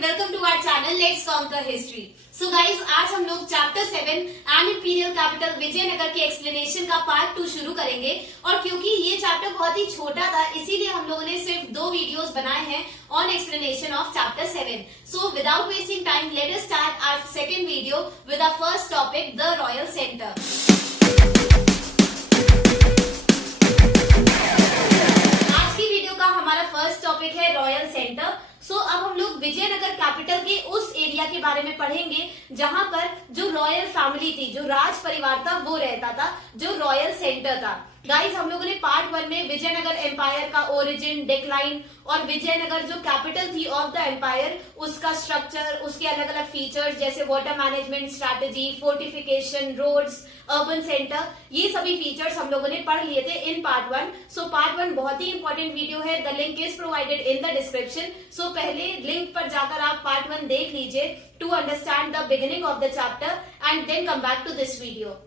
Welcome to our channel let's conquer history. So guys, आज हम लोग chapter 7 and imperial capital Vijayanagar के explanation का पार्ट 2 शुरू करेंगे। और क्योंकि ये चैप्टर बहुत ही छोटा था, इसीलिए हम लोगों ने सिर्फ 2 वीडियोस बनाए हैं on explanation of chapter 7। So without wasting time, let us start our second video with our first topic, the royal centre. First topic है रॉयल सेंटर। सो अब हम लोग विजयनगर कैपिटल के उस एरिया के बारे में पढ़ेंगे जहां पर जो रॉयल फैमिली थी, जो राज परिवार था, वो रहता था, जो रॉयल सेंटर था। गाइस, हम लोगों ने पार्ट 1 में विजयनगर एम्पायर का ओरिजिन, डिक्लाइन और विजयनगर जो कैपिटल थी ऑफ द एम्पायर, उसका स्ट्रक्चर, उसके अलग अलग फीचर्स जैसे water management strategy, fortification, roads, urban centre, ये सभी फीचर्स हम लोगों ने पढ़ लिए थे इन पार्ट 1। सो पार्ट 1 बहुत ही इंपॉर्टेंट वीडियो है। The link is provided in the description. So पहले लिंक पर जाकर आप पार्ट 1 देख लीजिए to understand the beginning of the chapter and then come back to this video.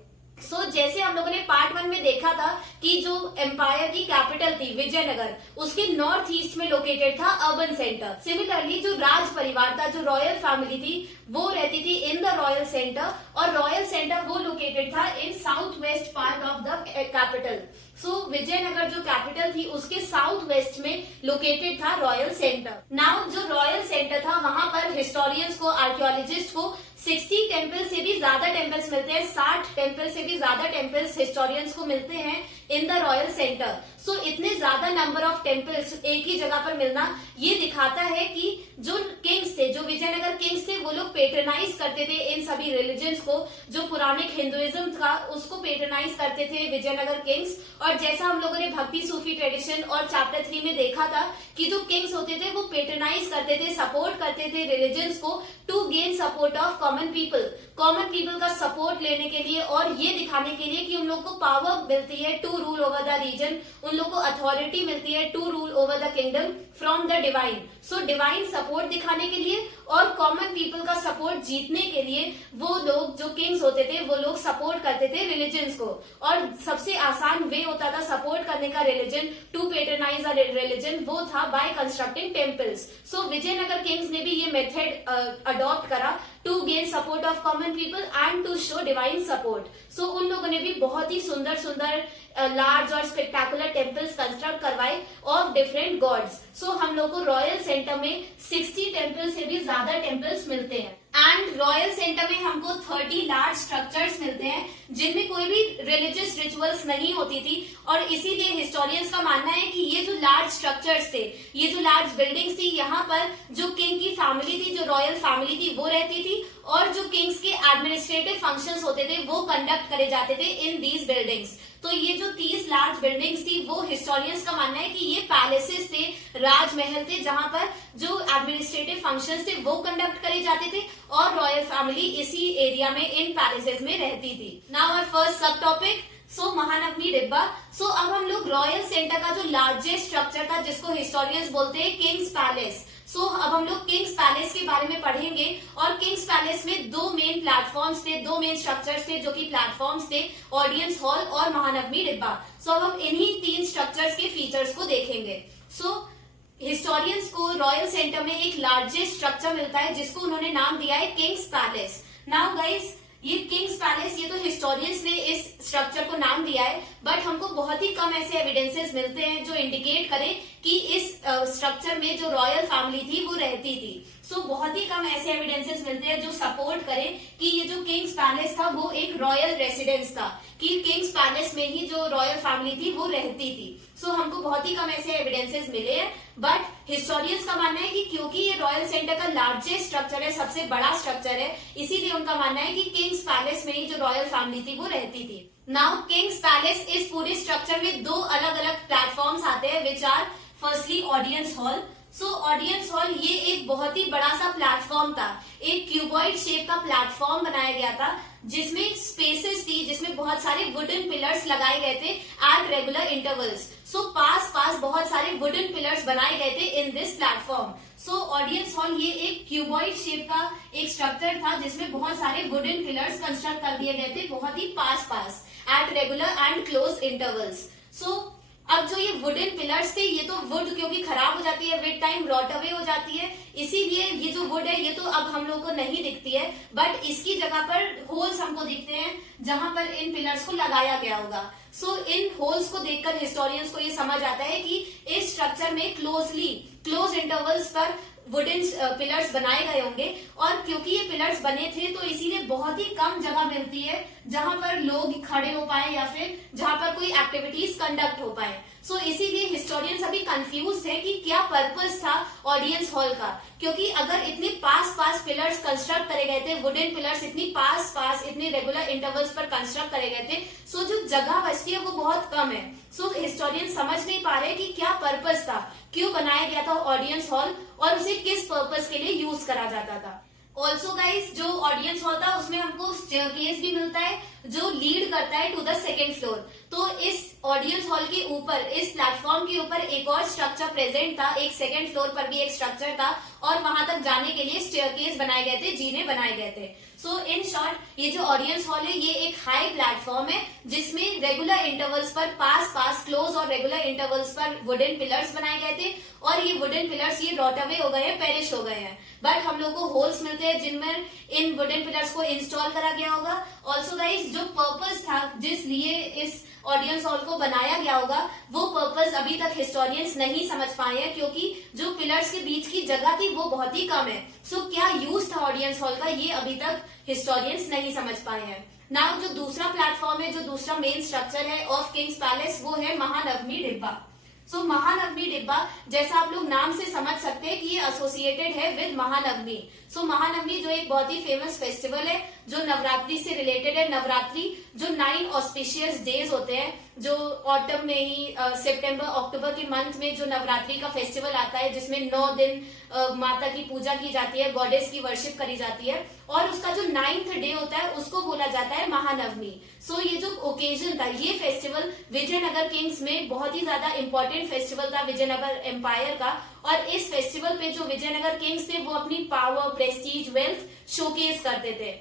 So जैसे हम लोगों ने पार्ट 1 में देखा था कि जो एम्पायर की कैपिटल थी विजयनगर, उसके नॉर्थ ईस्ट में लोकेटेड था अर्बन सेंटर। सिमिलरली जो राज परिवार था, जो रॉयल फैमिली थी, वो रहती थी इन द रॉयल सेंटर, और रॉयल सेंटर वो लोकेटेड था in south west part of the capital. So Vijayanagar जो कैपिटल थी, उसके साउथ वेस्ट में लोकेटेड था रॉयल सेंटर। नाउ जो रॉयल सेंटर था, वहां पर हिस्टोरियंस को, आर्कियोलॉजिस्ट को 60 टेम्पल से भी ज्यादा टेम्पल्स मिलते हैं, 60 टेम्पल से भी ज्यादा टेम्पल्स हिस्टोरियंस को मिलते हैं इन द रॉयल सेंटर। सो इतने ज्यादा नंबर ऑफ टेम्पल्स एक ही जगह पर मिलना, ये दिखाता है कि जो किंग्स थे, जो विजयनगर किंग्स थे, वो लोग पेट्रनाइज करते थे इन सभी रिलीजन्स को। जो पुराने हिंदुइज्म था, उसको पेट्रनाइज करते थे विजयनगर किंग्स। और जैसा हम लोगों ने भक्ति सूफी ट्रेडिशन और चैप्टर 3 में देखा था कि जो किंग्स होते थे, वो पेट्रनाइज करते थे, सपोर्ट करते थे रिलीजन्स को to gain support of common people. Common people का सपोर्ट लेने के लिए और ये दिखाने के लिए कि उन लोग को पावर मिलती है to rule over the region, उन लोग को अथॉरिटी मिलती है to rule over the kingdom from the divine. So divine support दिखाने के लिए और कॉमन पीपल का सपोर्ट जीतने के लिए वो लोग, जो किंग्स होते थे, वो लोग सपोर्ट करते थे रिलीजन्स को। और सबसे आसान वे होता था सपोर्ट करने का religion, to patronise a religion, वो था by constructing temples. So Vijayanagar kings ने भी ये मेथड अडॉप्ट करा to gain support of common people and to show divine support. So उन लोगों ने भी बहुत ही सुंदर सुंदर लार्ज और स्पेक्टेकुलर टेम्पल्स कंस्ट्रक्ट करवाए ऑफ डिफरेंट गॉड्स। सो हम लोग को रॉयल सेंटर में 60 टेम्पल से भी ज्यादा टेम्पल्स मिलते हैं। एंड रॉयल सेंटर में हमको 30 लार्ज स्ट्रक्चर्स मिलते हैं जिनमें कोई भी रिलीजियस रिचुअल्स नहीं होती थी। और इसीलिए हिस्टोरियंस का मानना है कि ये जो लार्ज स्ट्रक्चर्स थे, ये जो लार्ज बिल्डिंग्स थी, यहाँ पर जो किंग की फैमिली थी, जो रॉयल फैमिली थी, वो रहती थी। और जो किंग्स के एडमिनिस्ट्रेटिव फंक्शंस होते थे, वो कंडक्ट करे जाते थे इन दीज बिल्डिंग्स। तो ये जो 30 लार्ज बिल्डिंग्स थी, वो हिस्टोरियंस का मानना है कि ये पैलेसेस थे, राजमहल थे, जहां पर जो एडमिनिस्ट्रेटिव फंक्शंस थे वो कंडक्ट करे जाते थे और रॉयल फैमिली इसी एरिया में, इन पैलेसेस में रहती थी। नाउ आवर फर्स्ट सब टॉपिक, सो महानवमी डिब्बा। सो अब हम लोग रॉयल सेंटर का जो लार्जेस्ट स्ट्रक्चर था, जिसको हिस्टोरियंस बोलते हैं किंग्स पैलेस। सो अब हम लोग किंग्स पैलेस के बारे में पढ़ेंगे। और किंग्स पैलेस में 2 मेन प्लेटफॉर्म्स थे, 2 मेन स्ट्रक्चर्स थे, जो कि प्लेटफॉर्म्स थे ऑडियंस हॉल और महानवमी डिब्बा। सो अब हम इन्हीं 3 स्ट्रक्चर्स के फीचर्स को देखेंगे। सो हिस्टोरियंस को रॉयल सेंटर में एक लार्जेस्ट स्ट्रक्चर मिलता है, जिसको उन्होंने नाम दिया है किंग्स पैलेस। नाउ गाइस, ये किंग्स पैलेस, ये तो हिस्टोरियंस ने इस स्ट्रक्चर को नाम दिया है, बट हमको बहुत ही कम ऐसे एविडेंसेस मिलते हैं जो इंडिकेट करें कि इस स्ट्रक्चर में जो रॉयल फैमिली थी वो रहती थी। सो बहुत ही कम ऐसे एविडेंसेस मिलते हैं जो सपोर्ट करें कि ये जो किंग्स पैलेस था वो एक रॉयल रेसिडेंस था, कि किंग्स पैलेस में ही जो रॉयल फैमिली थी वो रहती थी। सो हमको बहुत ही कम ऐसे एविडेंसेस मिले हैं। बट हिस्टोरियंस का मानना है कि क्योंकि ये रॉयल सेंटर का लार्जेस्ट स्ट्रक्चर है, सबसे बड़ा स्ट्रक्चर है, इसीलिए उनका मानना है कि किंग्स पैलेस में ही जो रॉयल फैमिली थी वो रहती थी। नाउ किंग्स पैलेस, इस पूरे स्ट्रक्चर में 2 अलग अलग प्लेटफॉर्म्स आते हैं, which are firstly audience hall. So audience hall ये एक बहुत ही बड़ा सा प्लेटफॉर्म था, एक क्यूबॉइड शेप का प्लेटफॉर्म बनाया गया था, जिसमें स्पेसेस थी, जिसमें बहुत सारे वुडन पिलर्स लगाए गए थे एट रेगुलर इंटरवल्स। सो पास पास बहुत सारे वुडन पिलर्स बनाए गए थे in this platform. So audience hall ये एक क्यूबॉइड शेप का एक स्ट्रक्चर था, जिसमें बहुत सारे वुडन पिलर्स कंस्ट्रक्ट कर दिए गए थे, बहुत ही पास पास at regular and close intervals. So अब जो ये वुडन पिलर्स थे, ये तो वुड क्योंकि खराब हो जाती है विद टाइम, रॉट अवे हो जाती है, इसीलिए ये जो वुड है ये तो अब हम लोग को नहीं दिखती है, बट इसकी जगह पर होल्स हमको दिखते हैं जहां पर इन पिलर्स को लगाया गया होगा। सो इन होल्स को देखकर हिस्टोरियंस को ये समझ आता है कि इस स्ट्रक्चर में क्लोज इंटरवल्स पर वुडन पिलर्स बनाए गए होंगे, और क्योंकि ये पिलर्स बने थे तो इसीलिए बहुत ही कम जगह मिलती है जहां पर लोग खड़े हो पाए या फिर जहां पर कोई एक्टिविटीज कंडक्ट हो पाए। सो इसीलिए हिस्टोरियंस अभी कंफ्यूज है कि क्या पर्पस था ऑडियंस हॉल का, क्योंकि अगर इतने पास पिलर्स कंस्ट्रक्ट करे गए थे, वुडन पिलर्स इतनी पास इतने रेगुलर इंटरवल्स पर कंस्ट्रक्ट करे गए थे, सो जो जगह बचती है वो बहुत कम है। सो हिस्टोरियंस समझ नहीं पा रहे कि क्या पर्पस था, क्यों बनाया गया था ऑडियंस हॉल और उसे किस पर्पस के लिए यूज करा जाता था। ऑल्सो गाइज, जो ऑडियंस हॉल था उसमें हमको स्टेयरकेस भी मिलता है जो लीड करता है टू द सेकेंड फ्लोर। तो इस ऑडियंस हॉल के ऊपर, इस प्लेटफॉर्म के ऊपर एक और स्ट्रक्चर प्रेजेंट था, एक सेकेंड फ्लोर पर भी एक स्ट्रक्चर था, और वहां तक जाने के लिए स्टेयरकेस बनाए गए थे, जीने बनाए गए थे। सो इन शॉर्ट ये जो ऑडियंस हॉल है ये एक हाई प्लेटफॉर्म है जिसमें रेगुलर इंटरवल्स पर पास क्लोज और रेगुलर इंटरवल्स पर वुडन पिलर्स बनाए गए थे, और ये वुडन पिलर्स ये रॉट अवे हो गए हैं, पेरिश हो गए हैं, बट हम लोग को होल्स मिलते हैं जिनमें इन वुडन पिलर्स को इंस्टॉल करा गया होगा। ऑल्सो गाइज, जो पर्पस था जिस लिए इस ऑडियंस हॉल को बनाया गया होगा वो पर्पस अभी तक हिस्टोरियंस नहीं समझ पाए हैं, क्योंकि जो पिलर्स के बीच की जगह थी वो बहुत ही कम है। सो क्या यूज था ऑडियंस हॉल का ये अभी तक हिस्टोरियंस नहीं समझ पाए हैं। नाउ जो दूसरा प्लेटफॉर्म है, जो दूसरा मेन स्ट्रक्चर है ऑफ किंग्स पैलेस, वो है महानवमी डिब्बा। सो महानवमी डिब्बा, जैसा आप लोग नाम से समझ सकते हैं कि ये एसोसिएटेड है विद महानवमी। सो महानवमी जो एक बहुत ही फेमस फेस्टिवल है जो नवरात्रि से रिलेटेड है। नवरात्रि जो 9 ऑस्पिशियस डेज होते हैं, जो ऑटम में ही सितंबर अक्टूबर के मंथ में जो नवरात्रि का फेस्टिवल आता है, जिसमें 9 दिन माता की पूजा की जाती है, गॉडेस की वर्शिप करी जाती है, और उसका जो 9th डे होता है उसको बोला जाता है महानवमी। सो ये जो ओकेजन था, ये फेस्टिवल विजयनगर किंग्स में बहुत ही ज्यादा इंपॉर्टेंट फेस्टिवल था विजयनगर एम्पायर का, और इस फेस्टिवल पे जो विजयनगर किंग्स थे वो अपनी पावर, प्रेस्टीज, वेल्थ शोकेस करते थे।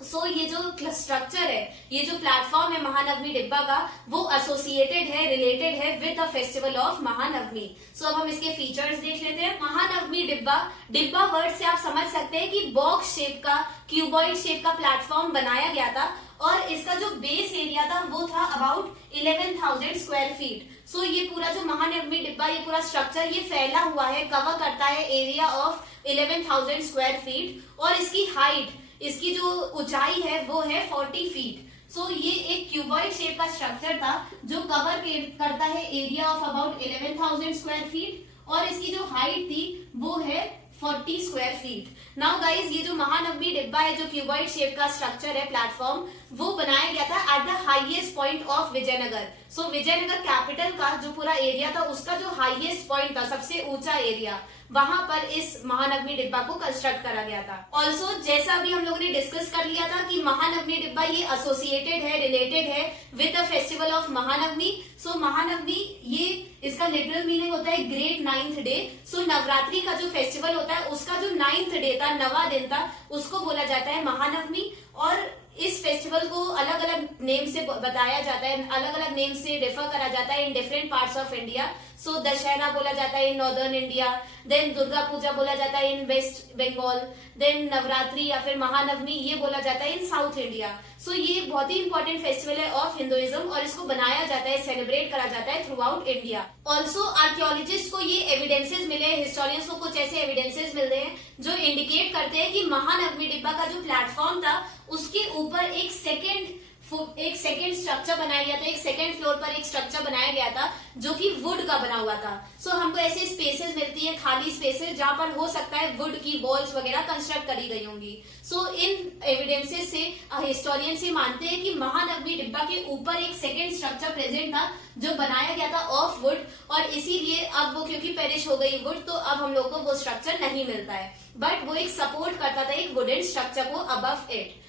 सो ये जो स्ट्रक्चर है, ये जो प्लेटफॉर्म है महानवमी डिब्बा का, वो एसोसिएटेड है, रिलेटेड है with the festival of Mahanavami. So अब हम इसके फीचर्स देख लेते हैं। महानवमी डिब्बा वर्ड से आप समझ सकते हैं कि बॉक्स शेप का, क्यूबॉइड शेप का प्लेटफॉर्म बनाया गया था, और इसका जो बेस एरिया था वो था अबाउट 11,000 स्क्वायर फीट। सो ये पूरा जो महानवमी डिब्बा, ये पूरा स्ट्रक्चर ये फैला हुआ है, कवर करता है एरिया ऑफ 11,000 स्क्वायर फीट, और इसकी हाइट, इसकी जो ऊंचाई है वो है 40 फीट। सो ये एक क्यूबॉइड शेप का स्ट्रक्चर था जो कवर करता है area of about 11,000 square feet, और इसकी जो हाइट थी वो है 40 स्क्वायर फीट। नाउ गाइज, ये जो महानवमी डिब्बा है, जो क्यूबॉइड शेप का स्ट्रक्चर है, प्लेटफॉर्म, वो बनाया गया था at the highest point of Vijayanagara. So Vijayanagara capital का जो पूरा एरिया था, उसका जो हाईएस्ट पॉइंट था, सबसे ऊंचा एरिया, वहां पर इस महानवमी डिब्बा को कंस्ट्रक्ट करा गया था। ऑल्सो जैसा अभी हम लोगों ने डिस्कस कर लिया था कि महानवमी डिब्बा ये एसोसिएटेड है, रिलेटेड है with the festival of Mahanavami. So Mahanavami, ये इसका लिटरल मीनिंग होता है ग्रेट 9th डे। सो नवरात्रि का जो फेस्टिवल होता है उसका जो 9th डे था, 9वां दिन था, उसको बोला जाता है महानवमी। और इस फेस्टिवल को अलग अलग नेम से बताया जाता है, अलग अलग नेम से रेफर करा जाता है in different parts of India. So Dussehra बोला जाता है in northern India, then Durga Puja बोला जाता है इन वेस्ट बंगाल, देन नवरात्रि या फिर महानवमी ये बोला जाता है इन साउथ इंडिया। सो ये बहुत ही इंपॉर्टेंट फेस्टिवल है ऑफ हिंदुइज्म, और इसको बनाया जाता है, सेलिब्रेट करा जाता है through out India. Also archaeologist को ये एविडेंसेस मिले, हिस्टोरियंस को कुछ ऐसे एविडेंसेस मिलते हैं जो इंडिकेट करते हैं कि महानवमी डिब्बा का जो प्लेटफॉर्म था उसके ऊपर एक सेकेंड स्ट्रक्चर बनाया गया था, एक सेकेंड फ्लोर पर एक स्ट्रक्चर बनाया गया था जो कि वुड का बना हुआ था। सो हमको ऐसे स्पेसेस मिलती है, खाली स्पेसेस, जहां पर हो सकता है वुड की वॉल्स वगैरह कंस्ट्रक्ट करी गई होंगी। सो इन एविडेंसेस से हिस्टोरियन से मानते हैं कि महानवमी डिब्बा के ऊपर एक सेकेंड स्ट्रक्चर प्रेजेंट था जो बनाया गया था ऑफ वुड, और इसीलिए अब वो क्योंकि पेरिश हो गई वुड, तो अब हम लोग को वो स्ट्रक्चर नहीं मिलता है, बट वो एक सपोर्ट करता था एक वुडन स्ट्रक्चर को अबव इट।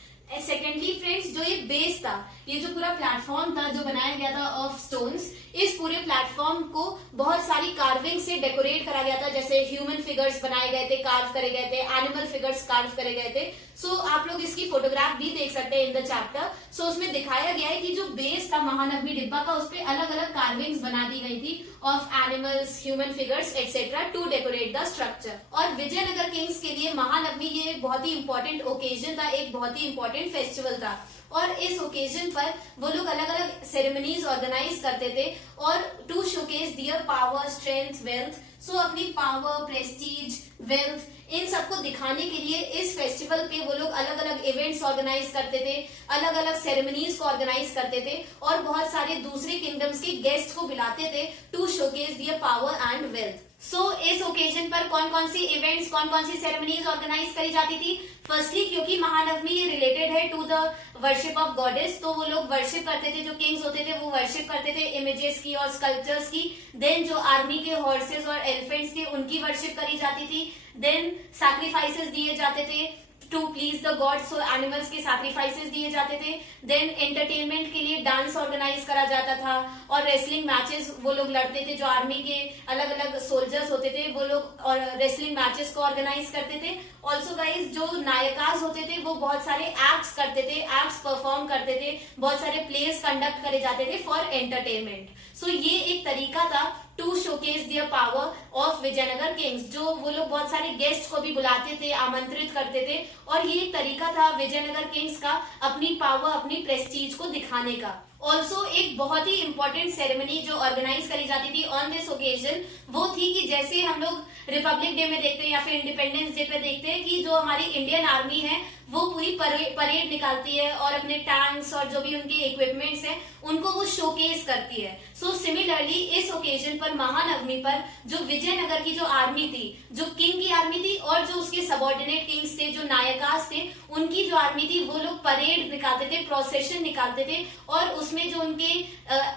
सेकेंडली फ्रेंड्स, जो ये बेस था, ये जो पूरा प्लेटफॉर्म था जो बनाया गया था ऑफ स्टोन्स, इस पूरे प्लेटफॉर्म को बहुत सारी कार्विंग से डेकोरेट करा गया था। जैसे ह्यूमन फिगर्स बनाए गए थे, कार्व करे गए थे, एनिमल फिगर्स कार्व करे गए थे। सो आप लोग इसकी फोटोग्राफ भी देख सकते हैं इन द चैप्टर। सो उसमें दिखाया गया है कि जो बेस था महानवमी डिब्बा का, उस पर अलग अलग कार्विंग्स बना दी गई थी of animals, human figures etcetera to decorate the structure. और विजयनगर किंग्स के लिए महानवमी ये बहुत ही इंपॉर्टेंट ओकेजन था, एक बहुत ही इंपॉर्टेंट फेस्टिवल था। और इस ओकेजन पर वो लोग अलग अलग सेरेमनीज ऑर्गेनाइज करते थे और to showcase their power, strength, wealth. So अपनी पावर, प्रेस्टीज, वेल्थ, इन सबको दिखाने के लिए इस फेस्टिवल पे वो लोग अलग अलग इवेंट्स ऑर्गेनाइज करते थे, अलग अलग सेरेमनीज को ऑर्गेनाइज करते थे और बहुत सारे दूसरे किंगडम्स के गेस्ट को बुलाते थे to showcase their power and wealth. So इस ओकेजन पर कौन कौन सी इवेंट्स, कौन कौन सी सेरेमनीज ऑर्गेनाइज करी जाती थी? फर्स्टली, क्योंकि महानवमी रिलेटेड है to the worship of goddess, तो वो लोग वर्शिप करते थे, जो किंग्स होते थे वो वर्शिप करते थे इमेजेस की और स्कल्पचर्स की। देन जो आर्मी के हॉर्सेस और एलिफेंट्स थे उनकी वर्शिप करी जाती थी। देन सैक्रिफाइसेस दिए जाते थे to please the gods, so animals के सैक्रिफाइसेस दिए जाते थे। देन एंटरटेनमेंट के लिए डांस ऑर्गेनाइज करा जाता था और रेसलिंग मैचेस वो लोग लड़ते थे, जो आर्मी के अलग अलग सोल्जर्स होते थे वो लोग और रेसलिंग मैचेस को ऑर्गेनाइज करते थे। ऑल्सो गाइज, जो नायकाज होते थे वो बहुत सारे एक्ट्स करते थे, एक्ट्स परफॉर्म करते थे, बहुत सारे प्लेस कंडक्ट करे जाते थे फॉर एंटरटेनमेंट। सो ये एक तरीका था to showcase their power of Vijayanagara kings, जो वो लोग बहुत सारे गेस्ट को भी बुलाते थे, आमंत्रित करते थे और ये एक तरीका था विजयनगर किंग्स का अपनी पावर, अपनी प्रेस्टीज को दिखाने का। ऑल्सो एक बहुत ही इंपॉर्टेंट सेरेमनी जो ऑर्गेनाइज करी जाती थी ऑन दिस ओकेजन, वो थी कि जैसे हम लोग रिपब्लिक डे में देखते हैं या फिर इंडिपेंडेंस डे पे देखते हैं कि जो हमारी इंडियन आर्मी है वो पूरी परेड निकालती है और अपने टैंक्स और जो भी उनके इक्विपमेंट्स हैं उनको वो शोकेस करती है। सो सिमिलरली इस ओकेजन पर, महानवमी पर, जो विजयनगर की जो आर्मी थी, जो किंग की आर्मी थी और जो उसके सबॉर्डिनेट किंग्स थे, जो नायकास थे, उनकी जो आर्मी थी वो लोग परेड निकालते थे, प्रोसेशन निकालते थे और उसमें जो उनके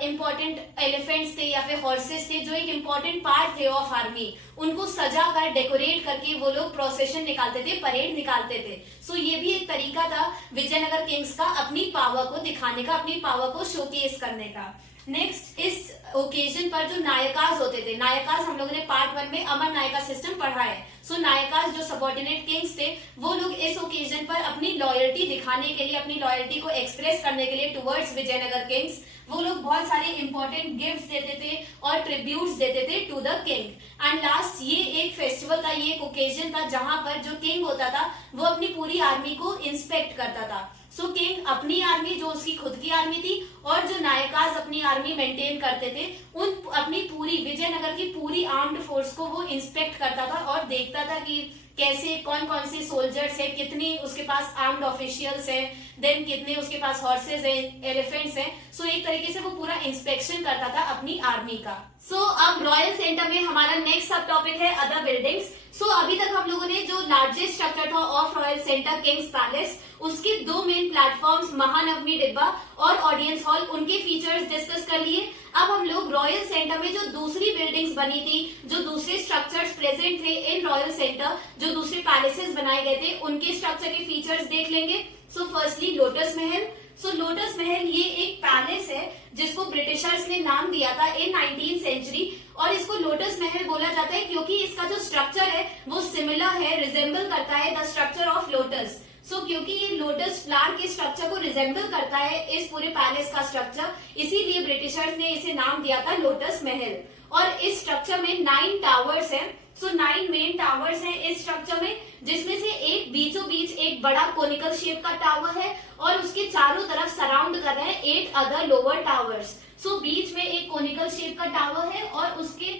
इम्पोर्टेंट एलिफेंट्स थे या फिर हॉर्सेस थे, जो एक इम्पोर्टेंट पार्ट थे ऑफ आर्मी, उनको सजा कर डेकोरेट करके वो लोग प्रोसेशन निकालते थे, परेड निकालते थे। सो ये भी एक तरीका था विजयनगर किंग्स का अपनी पावर को दिखाने का, अपनी पावर को शोकेस करने का। नेक्स्ट, इस ओकेजन पर जो नायकास होते थे, नायकास हम लोगों ने पार्ट 1 में अमर नायका सिस्टम पढ़ा है। सो नायकास जो सबॉर्डिनेट किंग्स थे वो लोग इस ओकेजन पर अपनी लॉयल्टी दिखाने के लिए, अपनी लॉयल्टी को एक्सप्रेस करने के लिए टुवर्ड्स विजयनगर किंग्स, वो लोग बहुत सारे इंपॉर्टेंट गिफ्ट्स देते थे और ट्रिब्यूट्स देते थे to the king. And last, ये एक फेस्टिवल था, ये एक ओकेजन था जहां पर जो किंग होता था वो अपनी पूरी आर्मी को इंस्पेक्ट करता था। सो किंग अपनी आर्मी, जो उसकी खुद की आर्मी थी, और जो नायकास अपनी आर्मी मेंटेन करते थे, उन अपनी पूरी विजयनगर की पूरी आर्म्ड फोर्स को वो इंस्पेक्ट करता था और देखता था कि कैसे, कौन कौन से सोल्जर्स है, कितनी उसके पास आर्म्ड ऑफिशियल्स हैं, देन कितने उसके पास हॉर्सेस हैं, एलिफेंट्स हैं। सो एक तरीके से वो पूरा इंस्पेक्शन करता था अपनी आर्मी का। सो अब रॉयल सेंटर में हमारा नेक्स्ट सब टॉपिक है अदर बिल्डिंग्स। सो अभी तक हम लोगों ने जो लार्जेस्ट स्ट्रक्चर था of royal centre Kings palace, उसके दो मेन प्लेटफॉर्म्स महानवमी डिब्बा और ऑडियंस हॉल, उनके फीचर्स डिस्कस कर लिए। अब हम लोग रॉयल सेंटर में जो दूसरी बिल्डिंग्स बनी थी, जो दूसरे स्ट्रक्चर्स प्रेजेंट थे इन रॉयल सेंटर, जो दूसरे पैलेसेस बनाए गए थे, उनके स्ट्रक्चर के फीचर्स देख लेंगे। सो फर्स्टली लोटस महल। सो लोटस महल ये एक पैलेस है जिसको ब्रिटिशर्स ने नाम दिया था इन 19th सेंचुरी, और इसको लोटस महल बोला जाता है क्योंकि इसका जो स्ट्रक्चर है वो सिमिलर है, रिजेंबल करता है द स्ट्रक्चर ऑफ लोटस। सो क्योंकि ये लोटस फ्लावर के स्ट्रक्चर को रिजेंबल करता है इस पूरे पैलेस का स्ट्रक्चर, इसीलिए ब्रिटिशर्स ने इसे नाम दिया था लोटस महल। और इस स्ट्रक्चर में 9 टावर्स हैं। सो 9 मेन टावर्स हैं इस स्ट्रक्चर में, जिसमें से एक बीचों बीच एक बड़ा कोनिकल शेप का टावर है और उसके चारों तरफ सराउंड कर रहे हैं 8 अदर लोअर टावर्स। सो बीच में एक कोनिकल शेप का टावर है और उसके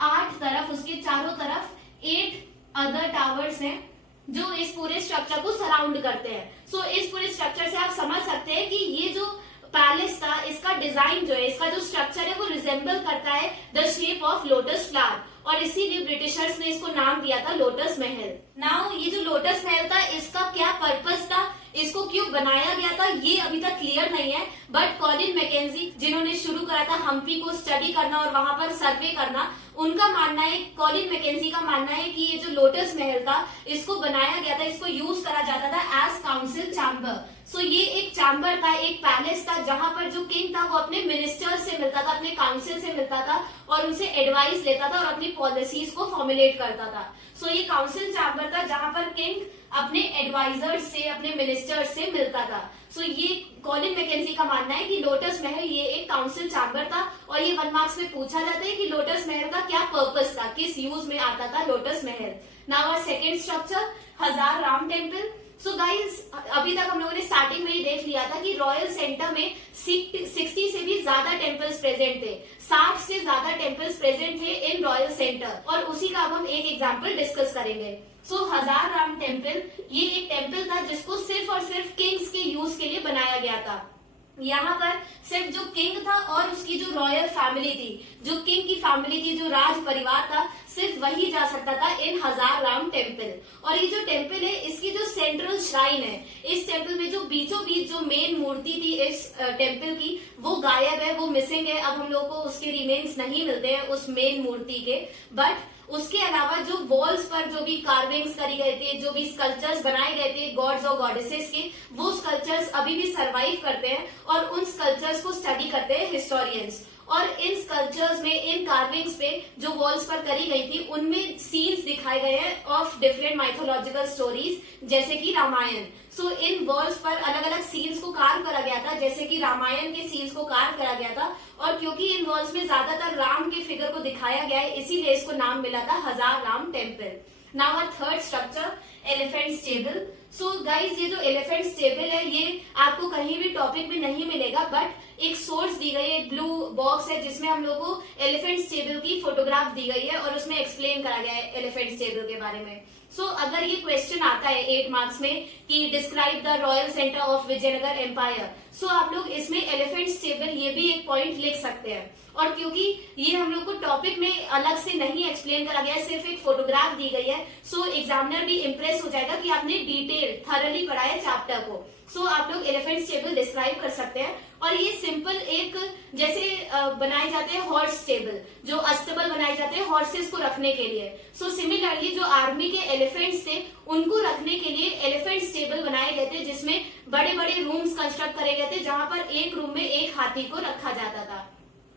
8 तरफ, उसके चारों तरफ 8 अदर टावर्स हैं जो इस पूरे स्ट्रक्चर को सराउंड करते हैं। सो इस पूरे स्ट्रक्चर से आप समझ सकते हैं कि ये जो पैलेस था, इसका डिजाइन जो है, इसका जो स्ट्रक्चर है वो रिजेंबल करता है the shape of lotus flower, और इसीलिए ब्रिटिशर्स ने इसको नाम दिया था लोटस महल। नाउ ये जो लोटस महल था, इसका क्या पर्पस था, इसको क्यों बनाया गया था ये अभी तक क्लियर नहीं है, बट कॉलिन मैकेंजी जिन्होंने शुरू करा था हम्पी को स्टडी करना और वहां पर सर्वे करना, उनका मानना है, कॉलिन मैकेंजी का मानना है कि ये जो लोटस महल था इसको बनाया गया था, इसको यूज करा जाता था एज काउंसिल चैम्बर। सो ये एक चैम्बर था, एक पैलेस था जहां पर जो किंग था वो अपने मिनिस्टर्स से मिलता था, अपने काउंसिल से मिलता था और उनसे एडवाइस लेता था और अपनी पॉलिसीज को फॉर्मुलेट करता था। सो ये काउंसिल चैम्बर था जहां पर किंग अपने एडवाइजर्स से, अपने मिनिस्टर्स से मिलता था। सो ये कॉलिन मैकेंजी का मानना है कि लोटस महल ये एक काउंसिल चैम्बर था और ये 1 मार्क्स में पूछा जाता है कि लोटस महल का क्या पर्पस था, किस यूज में आता था lotus Mahal. Now our second structure, हजार राम टेम्पल। सो गाइज अभी तक हम लोगों ने स्टार्टिंग में ही देख लिया था कि रॉयल सेंटर में 60 से भी ज्यादा टेम्पल्स प्रेजेंट थे, 60 से ज्यादा टेम्पल्स प्रेजेंट थे इन रॉयल सेंटर, और उसी का अब हम एक एग्जाम्पल डिस्कस करेंगे। सो हजार राम टेम्पल ये एक टेम्पल था जिसको सिर्फ और सिर्फ किंग्स के यूज के लिए बनाया गया था। यहाँ पर सिर्फ जो किंग था और उसकी जो रॉयल फैमिली थी, जो किंग की फैमिली थी, जो राज परिवार था, सिर्फ वही जा सकता था इन हजार राम टेम्पल। और ये जो टेम्पल है इसकी जो सेंट्रल श्राइन है, इस टेम्पल में जो बीचों बीच जो मेन मूर्ति थी इस टेम्पल की वो गायब है, वो मिसिंग है। अब हम लोग को उसके रिमेन्स नहीं मिलते हैं उस मेन मूर्ति के, बट उसके अलावा जो वॉल्स पर जो भी कार्विंग्स करी गए थे, जो भी स्कल्पचर्स बनाए गए थे गॉड्स और गॉडेसेस के, वो स्कल्पचर्स अभी भी सरवाइव करते हैं और उन स्कल्पचर्स को स्टडी करते हैं हिस्टोरियंस। और इन स्कल्पचर्स में, इन कार्विंग्स पे जो वॉल्स पर करी गई थी उनमें सीन्स दिखाए गए हैं ऑफ डिफरेंट माइथोलॉजिकल स्टोरीज जैसे कि रामायण। सो इन वॉल्स पर अलग अलग सीन्स को कार्व करा गया था, जैसे कि रामायण के सीन्स को कार्व करा गया था, और क्योंकि इन वॉल्स में ज्यादातर राम के फिगर को दिखाया गया है इसीलिए इसको नाम मिला था Hazara Rama temple. Now our third structure, elephant stable. So guys ये जो एलिफेंट स्टेबल है ये आपको कहीं भी टॉपिक में नहीं मिलेगा, बट एक सोर्स दी गई है, ब्लू बॉक्स है जिसमें हम लोग को एलिफेंट स्टेबल की फोटोग्राफ दी गई है और उसमें एक्सप्लेन करा गया है एलिफेंट स्टेबल के बारे में। सो अगर ये क्वेश्चन आता है 8 मार्क्स में कि describe the royal centre of Vijayanagar empire, so आप लोग इसमें एलिफेंट स्टेबल ये भी एक पॉइंट लिख सकते हैं। और क्योंकि ये हम लोग को टॉपिक में अलग से नहीं एक्सप्लेन करा गया है, सिर्फ एक फोटोग्राफ दी गई है, सो एग्जामिनर भी इम्प्रेस हो जाएगा कि आपने डिटेल थरली पढ़ा है चैप्टर को। सो आप लोग एलिफेंट स्टेबल डिस्क्राइब कर सकते हैं। और ये सिंपल एक जैसे बनाए जाते हैं हॉर्स स्टेबल, जो अस्तबल बनाए जाते हैं हॉर्सेस को रखने के लिए। सो सिमिलरली जो आर्मी के एलिफेंट्स थे उनको रखने के लिए एलिफेंट स्टेबल बनाए गए थे जिसमें बड़े बड़े रूम्स कंस्ट्रक्ट करे गए थे जहां पर एक रूम में एक हाथी को रखा जाता था।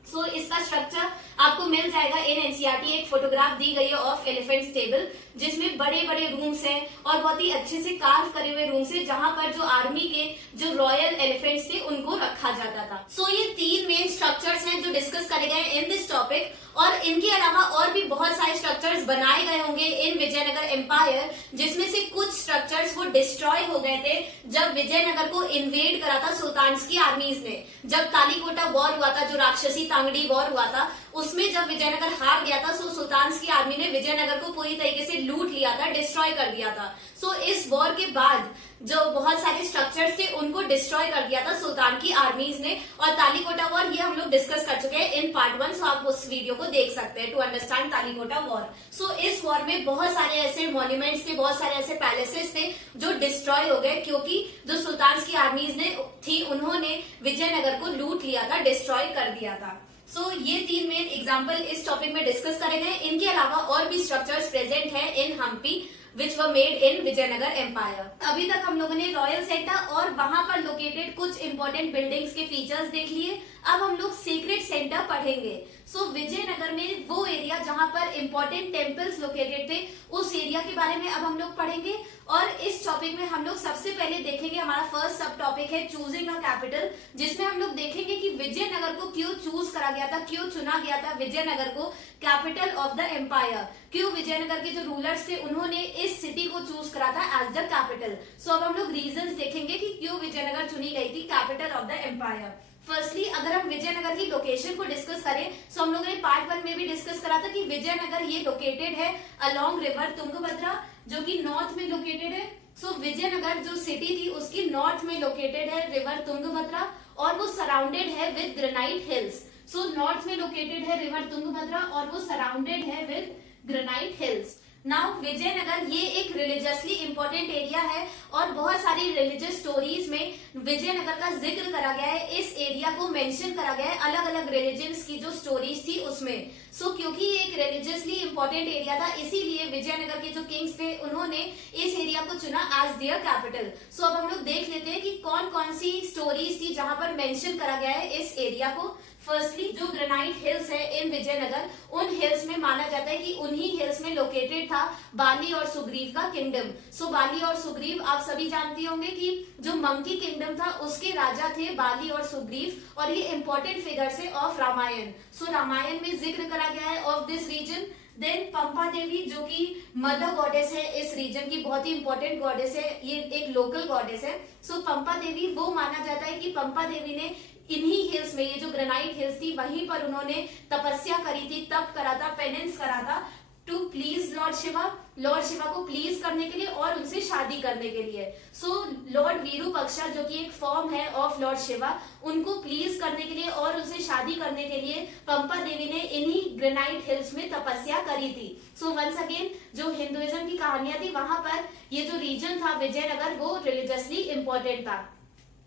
सो इसका स्ट्रक्चर आपको मिल जाएगा इन एनसीईआरटी। एक फोटोग्राफ दी गई है ऑफ एलिफेंट स्टेबल जिसमें बड़े बड़े रूम्स हैं और बहुत ही अच्छे से कार्व करे हुए रूम्स हैं जहां पर जो आर्मी के जो रॉयल एलिफेंट्स थे उनको रखा जाता था। सो ये 3 मेन स्ट्रक्चर्स हैं जो डिस्कस करे गए इन दिस टॉपिक, और इनके अलावा और भी बहुत सारे स्ट्रक्चर्स बनाए गए होंगे इन विजयनगर एम्पायर, जिसमें से कुछ स्ट्रक्चर्स वो डिस्ट्रॉय हो गए थे जब विजयनगर को इन्वेड करा था सुल्तान्स की आर्मीज ने। जब तालीकोटा वॉर हुआ था, जो राक्षसी तांगड़ी वॉर हुआ था, उसमें जब विजयनगर हार गया था सो सुल्तान्स की आर्मी ने विजयनगर को पूरी तरीके से लूट लिया था, डिस्ट्रॉय कर दिया था। सो इस वॉर के बाद जो बहुत सारे स्ट्रक्चर्स थे उनको डिस्ट्रॉय कर दिया था सुल्तान की आर्मीज ने। और तालीकोटा वॉर ये हम लोग डिस्कस कर चुके हैं इन पार्ट 1, सो आप उस वीडियो को देख सकते हैं टू अंडरस्टैंड तालीकोटा वॉर। सो इस वॉर में बहुत सारे ऐसे मॉन्यूमेंट्स थे, बहुत सारे ऐसे पैलेसेस थे जो डिस्ट्रॉय हो गए क्योंकि जो सुल्तान की आर्मीज ने थी उन्होंने विजयनगर को लूट लिया था, डिस्ट्रॉय कर दिया था। सो ये 3 मेन एग्जाम्पल इस टॉपिक में डिस्कस करेंगे। इनके अलावा और भी स्ट्रक्चर्स प्रेजेंट है in Hampi which were made in Vijayanagar empire. अभी तक हम लोगों ने रॉयल सेंटर और वहां पर लोकेटेड कुछ इंपॉर्टेंट बिल्डिंग्स के फीचर्स देख लिए। अब हम लोग सीक्रेट सेंटर पढ़ेंगे। सो विजयनगर में वो एरिया जहां पर इंपॉर्टेंट टेम्पल्स लोकेटेड थे उस एरिया के बारे में अब हम लोग पढ़ेंगे। और इस टॉपिक में हम लोग सबसे पहले देखेंगे, हमारा फर्स्ट सब टॉपिक है चूजिंग अ कैपिटल, जिसमें हम लोग देखेंगे कि विजयनगर को क्यों चूज करा गया था, क्यों चुना गया था विजयनगर को कैपिटल ऑफ द एम्पायर, क्यों विजयनगर के जो रूलर्स थे उन्होंने इस सिटी को चूज करा था एज द कैपिटल। सो अब हम लोग रीजंस देखेंगे कि क्यों विजयनगर चुनी गई थी capital of the empire. Firstly अगर हम विजयनगर की लोकेशन को डिस्कस करें तो हम लोगों ने पार्ट 1 में भी डिस्कस करा था कि विजयनगर ये लोकेटेड है अलोंग रिवर तुंगभद्रा, जो कि नॉर्थ में लोकेटेड है। सो विजयनगर जो सिटी थी उसकी नॉर्थ में लोकेटेड है रिवर तुंगभद्रा, और वो सराउंडेड है with granite hills. So north में लोकेटेड है रिवर तुंगभद्रा और वो सराउंडेड है with granite hills. Now Vijayanagara ये एक रिलीजियसली इंपॉर्टेंट एरिया है और बहुत सारी रिलीजियस स्टोरीज में विजयनगर का जिक्र करा गया है, इस एरिया को मेंशन करा गया है अलग अलग रिलीजन्स की जो स्टोरीज थी उसमें। सो क्योंकि ये एक रिलीजियसली इंपॉर्टेंट एरिया था, इसीलिए विजयनगर के जो किंग्स थे उन्होंने इस एरिया को चुना एज देयर कैपिटल। सो अब हम लोग देख लेते हैं कि कौन कौन सी स्टोरीज थी जहां पर मेंशन करा गया है इस एरिया को। फर्स्टली जो ग्रेनाइट हिल्स है इन विजयनगर, उन हिल्स में माना जाता है कि उन्हीं हिल्स में लोकेटेड था बाली और सुग्रीव का किंगडम। सो बाली और सुग्रीव आप सभी जानते होंगे कि जो मंकी किंगडम था उसके राजा थे बाली और सुग्रीव, और ये इंपॉर्टेंट फिगर्स है ऑफ रामायण। सो रामायण में जिक्र करा गया है ऑफ दिस रीजन। देन पंपा देवी जो कि मदर गॉडेस है इस रीजन की, बहुत ही इंपॉर्टेंट गॉडेस है, ये एक लोकल गॉडेस है। सो पंपा देवी वो माना जाता है कि पंपा देवी ने इन्हीं हिल्स में, ये जो ग्रेनाइट हिल्स थी वहीं पर उन्होंने तपस्या करी थी, तप करा था, पेनेंस करा था to please lord Shiva, lord Shiva को प्लीज करने के लिए और उनसे शादी करने के लिए। सो लॉर्ड वीरूपक्षा जो कि एक फॉर्म है ऑफ लॉर्ड शिवा, उनको प्लीज करने के लिए और उनसे शादी करने के लिए पंपा देवी ने इन्हीं ग्रेनाइट हिल्स में तपस्या करी थी। सो वंस अगेन जो हिंदुइज्म की कहानियां थी वहां पर ये जो रीजन था विजयनगर वो रिलीजियसली इंपॉर्टेंट था।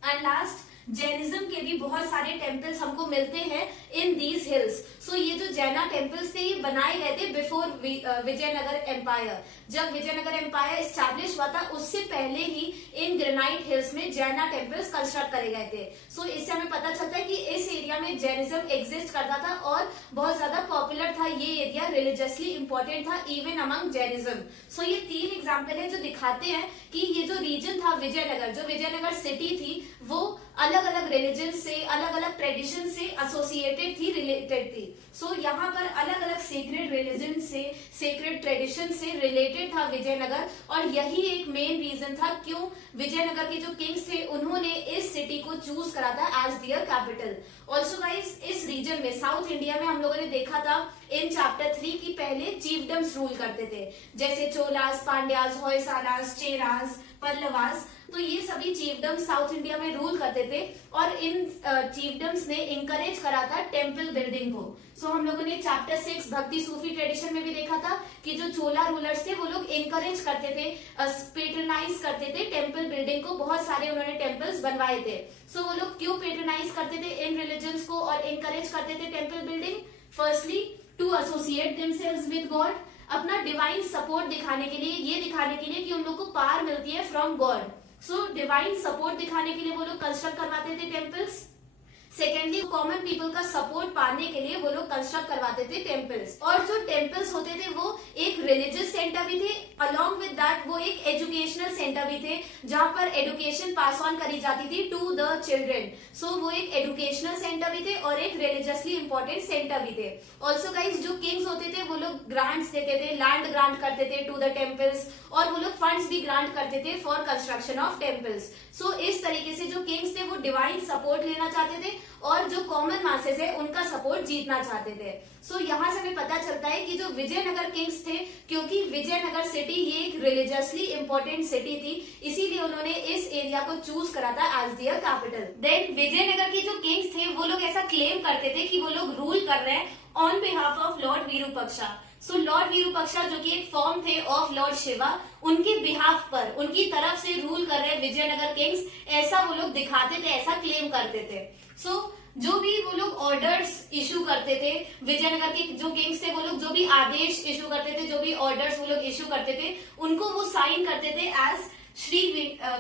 एंड लास्ट जैनिज्म के भी बहुत सारे टेम्पल्स हमको मिलते हैं इन दीज हिल्स। सो ये जो जैना टेम्पल्स थे ये बनाए गए थे बिफोर विजयनगर एम्पायर। जब विजयनगर एम्पायर स्टैब्लिश हुआ था उससे पहले ही इन ग्रेनाइट हिल्स में जैना टेम्पल्स कंस्ट्रक्ट करे गए थे। सो इससे हमें पता चलता है कि इस एरिया में जैनिज्म एग्जिस्ट करता था और बहुत ज्यादा पॉपुलर था, ये एरिया रिलीजियसली इंपॉर्टेंट था इवन अमंग जैनिज्म। सो ये 3 एग्जाम्पल है जो दिखाते हैं कि ये जो रीजन था विजयनगर, जो विजयनगर सिटी थी वो अलग अलग रिलीजन से, अलग अलग ट्रेडिशन से एसोसिएटेड थी, रिलेटेड थी। सो यहाँ पर अलग अलग सेक्रेड रिलीजन से, सेक्रेड ट्रेडिशन से रिलेटेड था विजयनगर, और यही एक मेन रीजन था क्यों विजयनगर के जो किंग्स थे उन्होंने इस सिटी को चूज करा था as their capital. Also guys इस रीजन में साउथ इंडिया में हम लोगों ने देखा था इन चैप्टर 3 की पहले चीफडम्स रूल करते थे, जैसे चोलास, पांड्यास, होयसालास, चेरास, पल्लवास। तो ये सभी चीफडम्स साउथ इंडिया में रूल करते थे और इन चीफडम्स ने इंकरेज करा था टेम्पल बिल्डिंग को। सो हम लोगों ने चैप्टर 6 भक्ति सूफी ट्रेडिशन में भी देखा था कि जो चोला रूलर्स थे वो लोग इंकरेज करते थे, पेट्रनाइज करते थे टेम्पल बिल्डिंग को, बहुत सारे उन्होंने टेम्पल्स बनवाए थे। सो वो लोग क्यों पेट्रनाइज करते थे इन रिलीजन्स को और इंकरेज करते थे temple building? Firstly to associate themselves with god, अपना डिवाइन सपोर्ट दिखाने के लिए, ये दिखाने के लिए कि उन लोग को पावर मिलती है from God. So divine support दिखाने के लिए वो लोग कंस्ट्रक्ट करवाते थे टेम्पल्स। सेकेंडली कॉमन पीपल का सपोर्ट पाने के लिए वो लोग कंस्ट्रक्ट करवाते थे टेम्पल्स। और जो टेम्पल्स होते थे वो एक रिलीजियस सेंटर भी थे, अलॉन्ग विद दैट वो एक एजुकेशनल सेंटर भी थे जहां पर एजुकेशन पास ऑन करी जाती थी टू द चिल्ड्रेन। सो वो एक एजुकेशनल सेंटर भी थे और एक रिलीजियसली इंपॉर्टेंट सेंटर भी थे। ऑल्सो गाइस जो किंग्स होते थे वो लोग ग्रांट्स देते थे, लैंड ग्रांट करते थे टू द टेम्पल्स, और वो लोग फंड्स भी ग्रांट करते थे फॉर कंस्ट्रक्शन ऑफ टेम्पल्स। सो इस तरीके से जो किंग्स थे वो डिवाइन सपोर्ट लेना चाहते थे और जो कॉमन मासेस है उनका सपोर्ट जीतना चाहते थे। सो यहाँ से हमें पता चलता है कि जो विजयनगर किंग्स थे, क्योंकि विजयनगर सिटी ये एक रिलीजियसली इंपॉर्टेंट सिटी थी, इसीलिए उन्होंने इस एरिया को चूज करा था as their capital. Then Vijayanagara के जो किंग्स थे वो लोग ऐसा क्लेम करते थे कि वो लोग रूल कर रहे हैं on behalf of Lord Virupaksha. So Lord Virupaksha जो कि एक फॉर्म थे ऑफ लॉर्ड शिवा, उनके बिहाफ पर, उनकी तरफ से रूल कर रहे विजयनगर किंग्स, ऐसा वो लोग दिखाते थे, ऐसा क्लेम करते थे। सो जो भी वो लोग ऑर्डर्स इशू करते थे, विजयनगर के जो किंग्स थे वो लोग जो भी आदेश इशू करते थे, जो भी ऑर्डर्स वो लोग इशू करते थे, उनको वो साइन करते थे एज श्री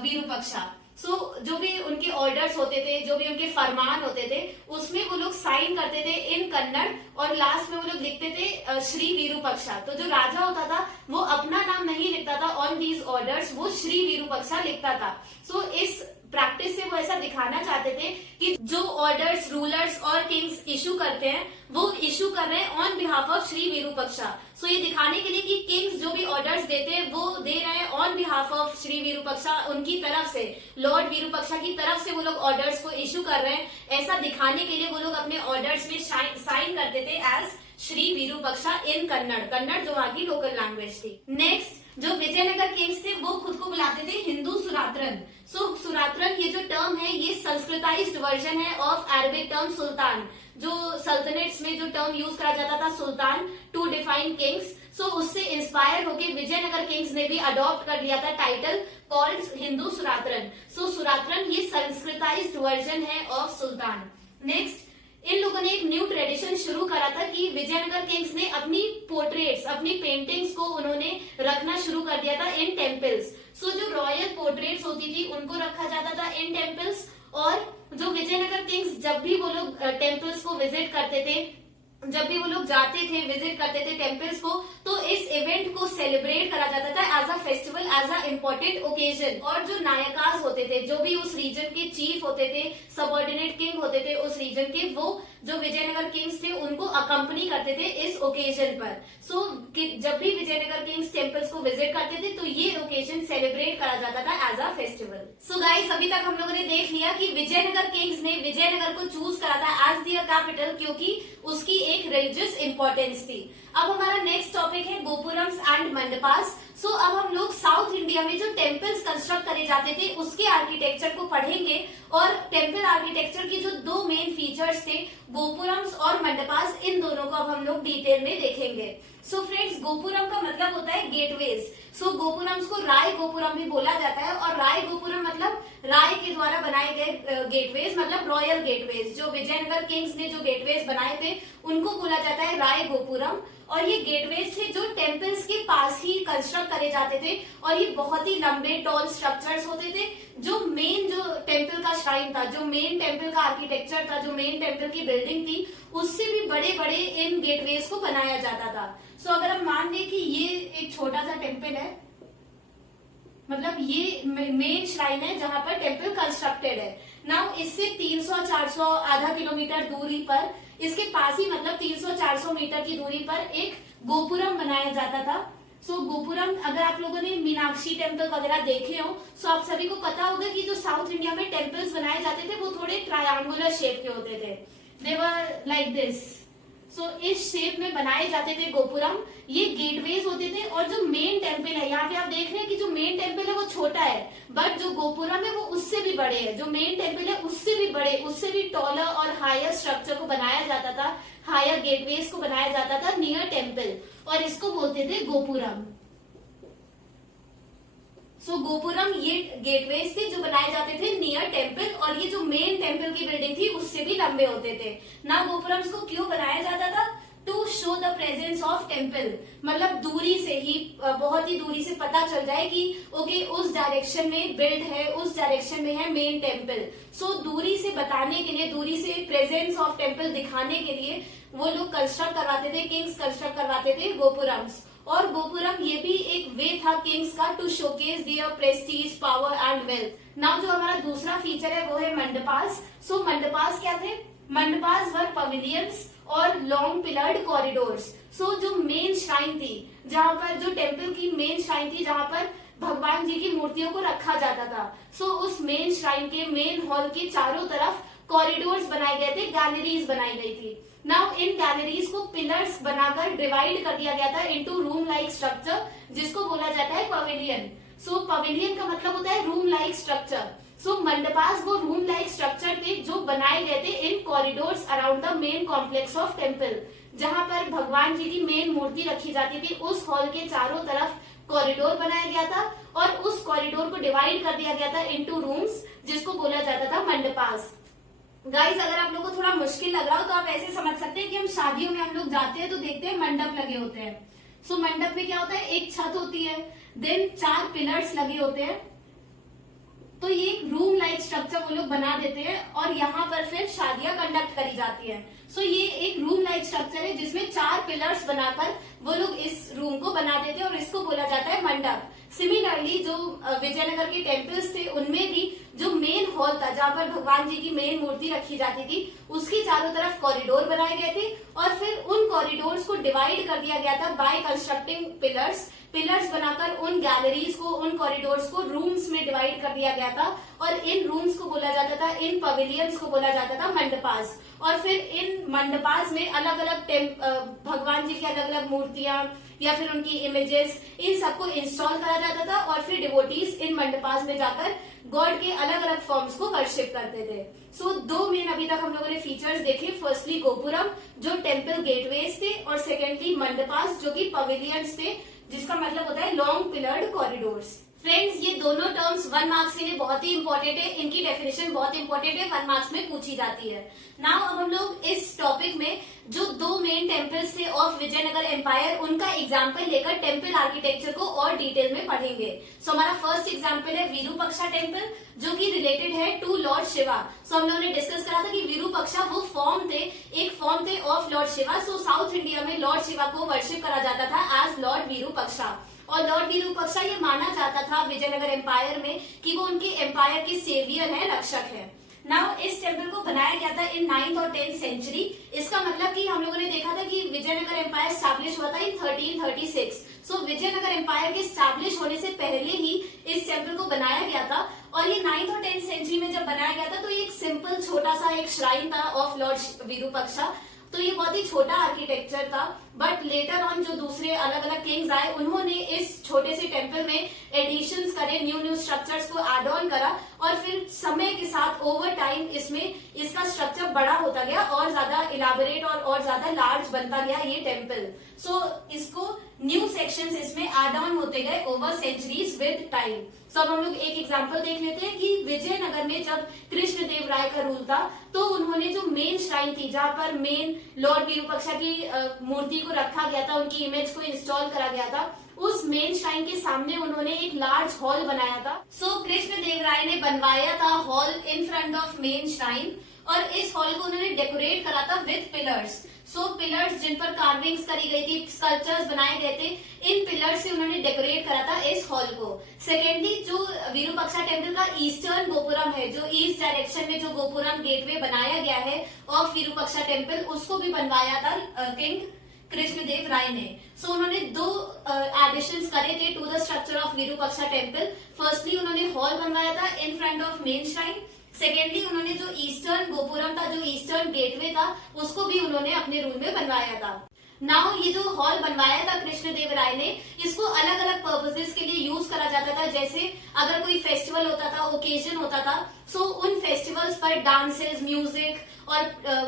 वीरूपक्षा। सो जो भी उनके ऑर्डर्स होते थे, जो भी उनके फरमान होते थे, उसमें वो लोग साइन करते थे इन कन्नड़ और लास्ट में वो लोग लिखते थे श्री वीरूपक्षा। तो जो राजा होता था वो अपना नाम नहीं लिखता था ऑन दीज ऑर्डर्स, वो श्री वीरूपक्षा लिखता था। सो इस प्रैक्टिस से वो ऐसा दिखाना चाहते थे कि जो ऑर्डर्स रूलर्स और किंग्स इशू करते हैं वो इशू कर रहे हैं on behalf of Shri Virupaksha. So ये दिखाने के लिए कि किंग्स जो भी ऑर्डर्स देते हैं वो दे रहे हैं on behalf of Shri Virupaksha, उनकी तरफ से, लॉर्ड वीरूपक्षा की तरफ से वो लोग ऑर्डर्स को इशू कर रहे हैं, ऐसा दिखाने के लिए वो लोग अपने ऑर्डर्स में साइन करते थे एज श्री वीरूपक्षा इन कन्नड़, कन्नड़ जो वहां की लोकल लैंग्वेज थी। नेक्स्ट जो विजयनगर किंग्स थे वो खुद को बुलाते थे हिंदू सुरात्रन। सो सुरात्रन ये जो टर्म है ये संस्कृताइज्ड वर्जन है ऑफ अरबिक टर्म सुल्तान। जो सल्तनेट्स में जो टर्म यूज करा जाता था सुल्तान टू डिफाइन किंग्स, सो उससे इंस्पायर होके विजयनगर किंग्स ने भी अडॉप्ट कर लिया था टाइटल कॉल्ड हिंदू सुरात्रन। सो सुरात्रन ये संस्कृताइज्ड वर्जन है ऑफ सुल्तान। नेक्स्ट, इन लोगों ने एक न्यू ट्रेडिशन शुरू करा था कि विजयनगर किंग्स ने अपनी पोर्ट्रेट्स, अपनी पेंटिंग्स को उन्होंने रखना शुरू कर दिया था इन टेम्पल्स। सो जो रॉयल पोर्ट्रेट्स होती थी उनको रखा जाता था इन टेम्पल्स, और जो विजयनगर किंग्स जब भी वो लोग टेम्पल्स को विजिट करते थे, जब भी वो लोग जाते थे, विजिट करते थे टेम्पल्स को, तो इस इवेंट को सेलिब्रेट करा जाता था as a festival, as a important occasion. और जो नायकास होते थे, जो भी उस रीजन के चीफ होते थे, सबऑर्डिनेट किंग होते थे उस रीजन के, वो जो विजयनगर किंग्स थे उनको अकम्पनी करते थे इस ओकेजन पर। सो जब भी विजयनगर किंग्स टेम्पल्स को विजिट करते थे तो ये ओकेजन सेलिब्रेट करा जाता था as a festival. So guys, अभी तक हम लोगों ने देख लिया कि विजयनगर किंग्स ने विजयनगर को चूज करा था एज दियर कैपिटल क्योंकि उसकी एक रिलीजियस इंपॉर्टेंस थी। अब हमारा नेक्स्ट टॉपिक है गोपुरम्स एंड मंडपास। सो अब हम लोग साउथ इंडिया में जो टेम्पल्स कंस्ट्रक्ट करे जाते थे उसके आर्किटेक्चर को पढ़ेंगे, और टेम्पल आर्किटेक्चर की जो दो मेन फीचर्स थे गोपुरम्स और मंडपास, इन दोनों को अब हम लोग डिटेल में देखेंगे। सो फ्रेंड्स, गोपुरम का मतलब होता है गेटवेज। सो गोपुरम्स को राय गोपुरम भी बोला जाता है, और राय गोपुरम मतलब राय के द्वारा बनाए गए गेटवेज, मतलब रॉयल गेटवेज। जो विजयनगर किंग्स ने जो गेटवेज बनाए थे उनको बोला जाता है राय गोपुरम, और ये गेटवेज थे जो टेम्पल्स के पास ही कंस्ट्रक्ट करे जाते थे, और ये बहुत ही लंबे टॉल स्ट्रक्चर्स होते थे। जो मेन जो टेम्पल का श्राइन था, जो मेन टेम्पल का आर्किटेक्चर था, जो मेन टेम्पल की बिल्डिंग थी, उससे भी बड़े बड़े इन गेटवेज को बनाया जाता था। सो अगर हम मान लें कि ये एक छोटा सा टेम्पल है, मतलब ये मेन श्राइन है जहां पर टेम्पल कंस्ट्रक्टेड है। नाउ इससे 300-400 आधा किलोमीटर दूरी पर, इसके पास ही मतलब 300-400 मीटर की दूरी पर एक गोपुरम बनाया जाता था। सो गोपुरम, अगर आप लोगों ने मीनाक्षी टेम्पल वगैरह देखे हो, सो आप सभी को पता होगा कि जो साउथ इंडिया में टेम्पल्स बनाए जाते थे वो थोड़े ट्रायंगुलर शेप के होते थे। दे वर लाइक दिस। सो इस शेप में बनाए जाते थे गोपुरम। ये गेटवेज होते थे, और जो मेन टेम्पल है, यहाँ पे आप देख रहे हैं कि जो मेन टेम्पल है वो छोटा है, बट जो गोपुरम है वो उससे भी बड़े है। जो मेन टेम्पल है उससे भी बड़े, उससे भी टॉलर और हायर स्ट्रक्चर को बनाया जाता था, हायर गेटवेज को बनाया जाता था नियर टेम्पल, और इसको बोलते थे गोपुरम। सो गोपुरम ये गेटवेज थे जो बनाए जाते थे नियर टेम्पल, और ये जो मेन टेम्पल की बिल्डिंग थी उससे भी लंबे होते थे ना। गोपुरम्स को क्यों बनाया जाता था? To show the presence of temple, मतलब दूरी से ही, बहुत ही दूरी से पता चल जाए कि ओके उस डायरेक्शन में बिल्ड है, उस डायरेक्शन में है मेन टेम्पल। सो दूरी से बताने के लिए, दूरी से प्रेजेंस ऑफ टेम्पल दिखाने के लिए वो लोग कंस्ट्रक्ट करवाते थे, किंग्स कंस्ट्रक्ट करवाते थे गोपुरम्स। और गोपुरम ये भी एक वे था किंग्स का to showcase their prestige, power and wealth. Now जो हमारा दूसरा फीचर है वो है मंडपास। सो मंडपास क्या थे? मंडपास वर पवेलियंस और लॉन्ग पिलर्ड कॉरिडोर्स। सो जो मेन श्राइन थी, जहाँ पर जो टेम्पल की मेन श्राइन थी, जहाँ पर भगवान जी की मूर्तियों को रखा जाता था, सो उस मेन श्राइन के मेन हॉल के चारों तरफ कॉरिडोर्स बनाए गए थे, गैलरीज बनाई गई थी। नाउ इन गैलरीज को पिलर्स बनाकर डिवाइड कर दिया गया था इनटू रूम लाइक स्ट्रक्चर, जिसको बोला जाता है पवेलियन। सो पवेलियन का मतलब होता है room like structure. So mandapas वो रूम लाइक स्ट्रक्चर थे जो बनाए गए थे in corridors around the main complex of temple, जहां पर भगवान जी की मेन मूर्ति रखी जाती थी। उस हॉल के चारों तरफ कॉरिडोर बनाया गया था, और उस कॉरिडोर को डिवाइड कर दिया गया था इनटू रूम्स, जिसको बोला जाता था मंडपास। गाइज, अगर आप लोगों को थोड़ा मुश्किल लग रहा हो तो आप ऐसे समझ सकते हैं कि हम शादियों में हम लोग जाते हैं तो देखते हैं मंडप लगे होते हैं। सो मंडप में क्या होता है? एक छत होती है, देन 4 पिलर्स लगे होते हैं, तो ये एक रूम लाइक स्ट्रक्चर वो लोग बना देते हैं, और यहाँ पर फिर शादियां कंडक्ट करी जाती है। सो ये एक रूम लाइक स्ट्रक्चर है जिसमें 4 पिलर्स बनाकर वो लोग इस रूम को बना देते हैं, और इसको बोला जाता है मंडप। सिमिलरली जो विजयनगर के टेम्पल्स थे उनमें भी जो मेन हॉल था, जहाँ पर भगवान जी की मेन मूर्ति रखी जाती थी, उसकी चारों तरफ कॉरिडोर बनाए गए थे, और फिर उन कॉरिडोर्स को डिवाइड कर दिया गया था बाय कंस्ट्रक्टिंग पिलर्स बनाकर उन गैलरीज को, उन कॉरिडोर्स को रूम्स में डिवाइड कर दिया गया था, और इन रूम्स को बोला जाता था, इन पवेलियंस को बोला जाता था मंडपास। और फिर इन मंडपास में अलग अलग भगवान जी की अलग अलग मूर्तियां या फिर उनकी इमेजेस, इन सबको इंस्टॉल करा जाता था और फिर डिवोटीज इन मंडपास में जाकर गॉड के अलग अलग फॉर्म्स को वर्शिप करते थे। सो दो मेन अभी तक हम लोगों ने फीचर्स देखे, फर्स्टली गोपुरम जो टेम्पल गेटवेज थे, और सेकेंडली मंडपास जो कि पवेलियंस थे, जिसका मतलब होता है लॉन्ग पिलर्ड कॉरिडोर्स। फ्रेंड्स, ये दोनों टर्म्स 1 मार्क्स के लिए बहुत ही इंपॉर्टेंट है, इनकी डेफिनेशन बहुत इंपॉर्टेंट है, 1 मार्क्स में पूछी जाती है। नाउ अब हम लोग इस टॉपिक में जो दो मेन टेम्पल्स थे ऑफ विजयनगर एम्पायर, उनका एग्जाम्पल लेकर टेम्पल आर्किटेक्चर को और डिटेल में पढ़ेंगे। सो हमारा फर्स्ट एग्जाम्पल है विरूपक्षा टेम्पल, जो कि रिलेटेड है टू लॉर्ड शिवा। सो हम लोगों ने डिस्कस करा था कि विरूपक्षा वो एक फॉर्म थे of Lord Shiva. So south India में लॉर्ड शिवा को वर्शिप करा जाता था एज लॉर्ड विरूपक्षा, और लॉर्ड विरूपक्षा ये माना जाता था विजयनगर एम्पायर में कि वो उनके एम्पायर के सेवियर है, रक्षक है। नाउ इस टेम्पल को बनाया गया था इन 9th और 10th सेंचुरी। इसका मतलब कि हम लोगों ने देखा था कि विजयनगर एम्पायर स्टैब्लिश हुआ था इन 1336। सो विजयनगर एम्पायर के स्टैब्लिश होने से पहले ही इस टेम्पल को बनाया गया था, और ये 9th और 10th सेंचुरी में जब बनाया गया था तो ये एक सिंपल छोटा सा एक श्राइन था ऑफ लॉर्ड विरूपक्षा। तो ये बहुत ही छोटा आर्किटेक्चर था, बट लेटर ऑन जो दूसरे अलग अलग किंग्स आए, उन्होंने इस छोटे से टेम्पल में एडिशंस करे, न्यू स्ट्रक्चर्स को एड ऑन करा, और फिर समय के साथ ओवर टाइम इसमें इसका स्ट्रक्चर बड़ा होता गया और ज्यादा इलाबोरेट और ज्यादा लार्ज बनता गया ये टेम्पल। सो इसको न्यू सेक्शंस इसमें एड ऑन होते गए ओवर सेंचुरीज विद टाइम। सो अब हम लोग एक एग्जांपल देख लेते हैं कि विजयनगर में जब कृष्णदेव राय का रूल था, तो उन्होंने जो मेन श्राइन थी, जहां पर मेन लॉर्ड विरूपक्षा की मूर्ति को रखा गया था, उनकी इमेज को इंस्टॉल करा गया था, उस मेन श्राइन के सामने उन्होंने एक लार्ज हॉल बनाया था। सो कृष्णदेव राय ने बनवाया था hall in front of main shrine, और इस हॉल को उन्होंने डेकोरेट करा था विद पिलर्स। सो पिलर्स जिन पर कार्विंग्स करी गई थी, स्कल्पचर्स बनाए गए थे, इन पिलर्स से उन्होंने डेकोरेट करा था इस हॉल को। सेकेंडली जो विरूपक्षा टेम्पल का ईस्टर्न गोपुरम है, जो ईस्ट डायरेक्शन में जो गोपुरम गेटवे बनाया गया है ऑफ विरूपक्षा टेम्पल, उसको भी बनवाया था किंग कृष्णदेव राय ने। सो उन्होंने दो एडिशंस करे थे to the structure of Virupaksha temple. Firstly उन्होंने हॉल बनवाया था in front of main shrine, secondly उन्होंने जो ईस्टर्न गोपुरम था, जो ईस्टर्न गेटवे था, उसको भी उन्होंने अपने रूल में बनवाया था। नाउ ये जो हॉल बनवाया था कृष्णदेव राय ने, इसको अलग अलग पर्पसेस के लिए यूज करा जाता था। जैसे अगर कोई फेस्टिवल होता था, ओकेजन होता था, सो उन फेस्टिवल्स पर डांसेस, म्यूजिक और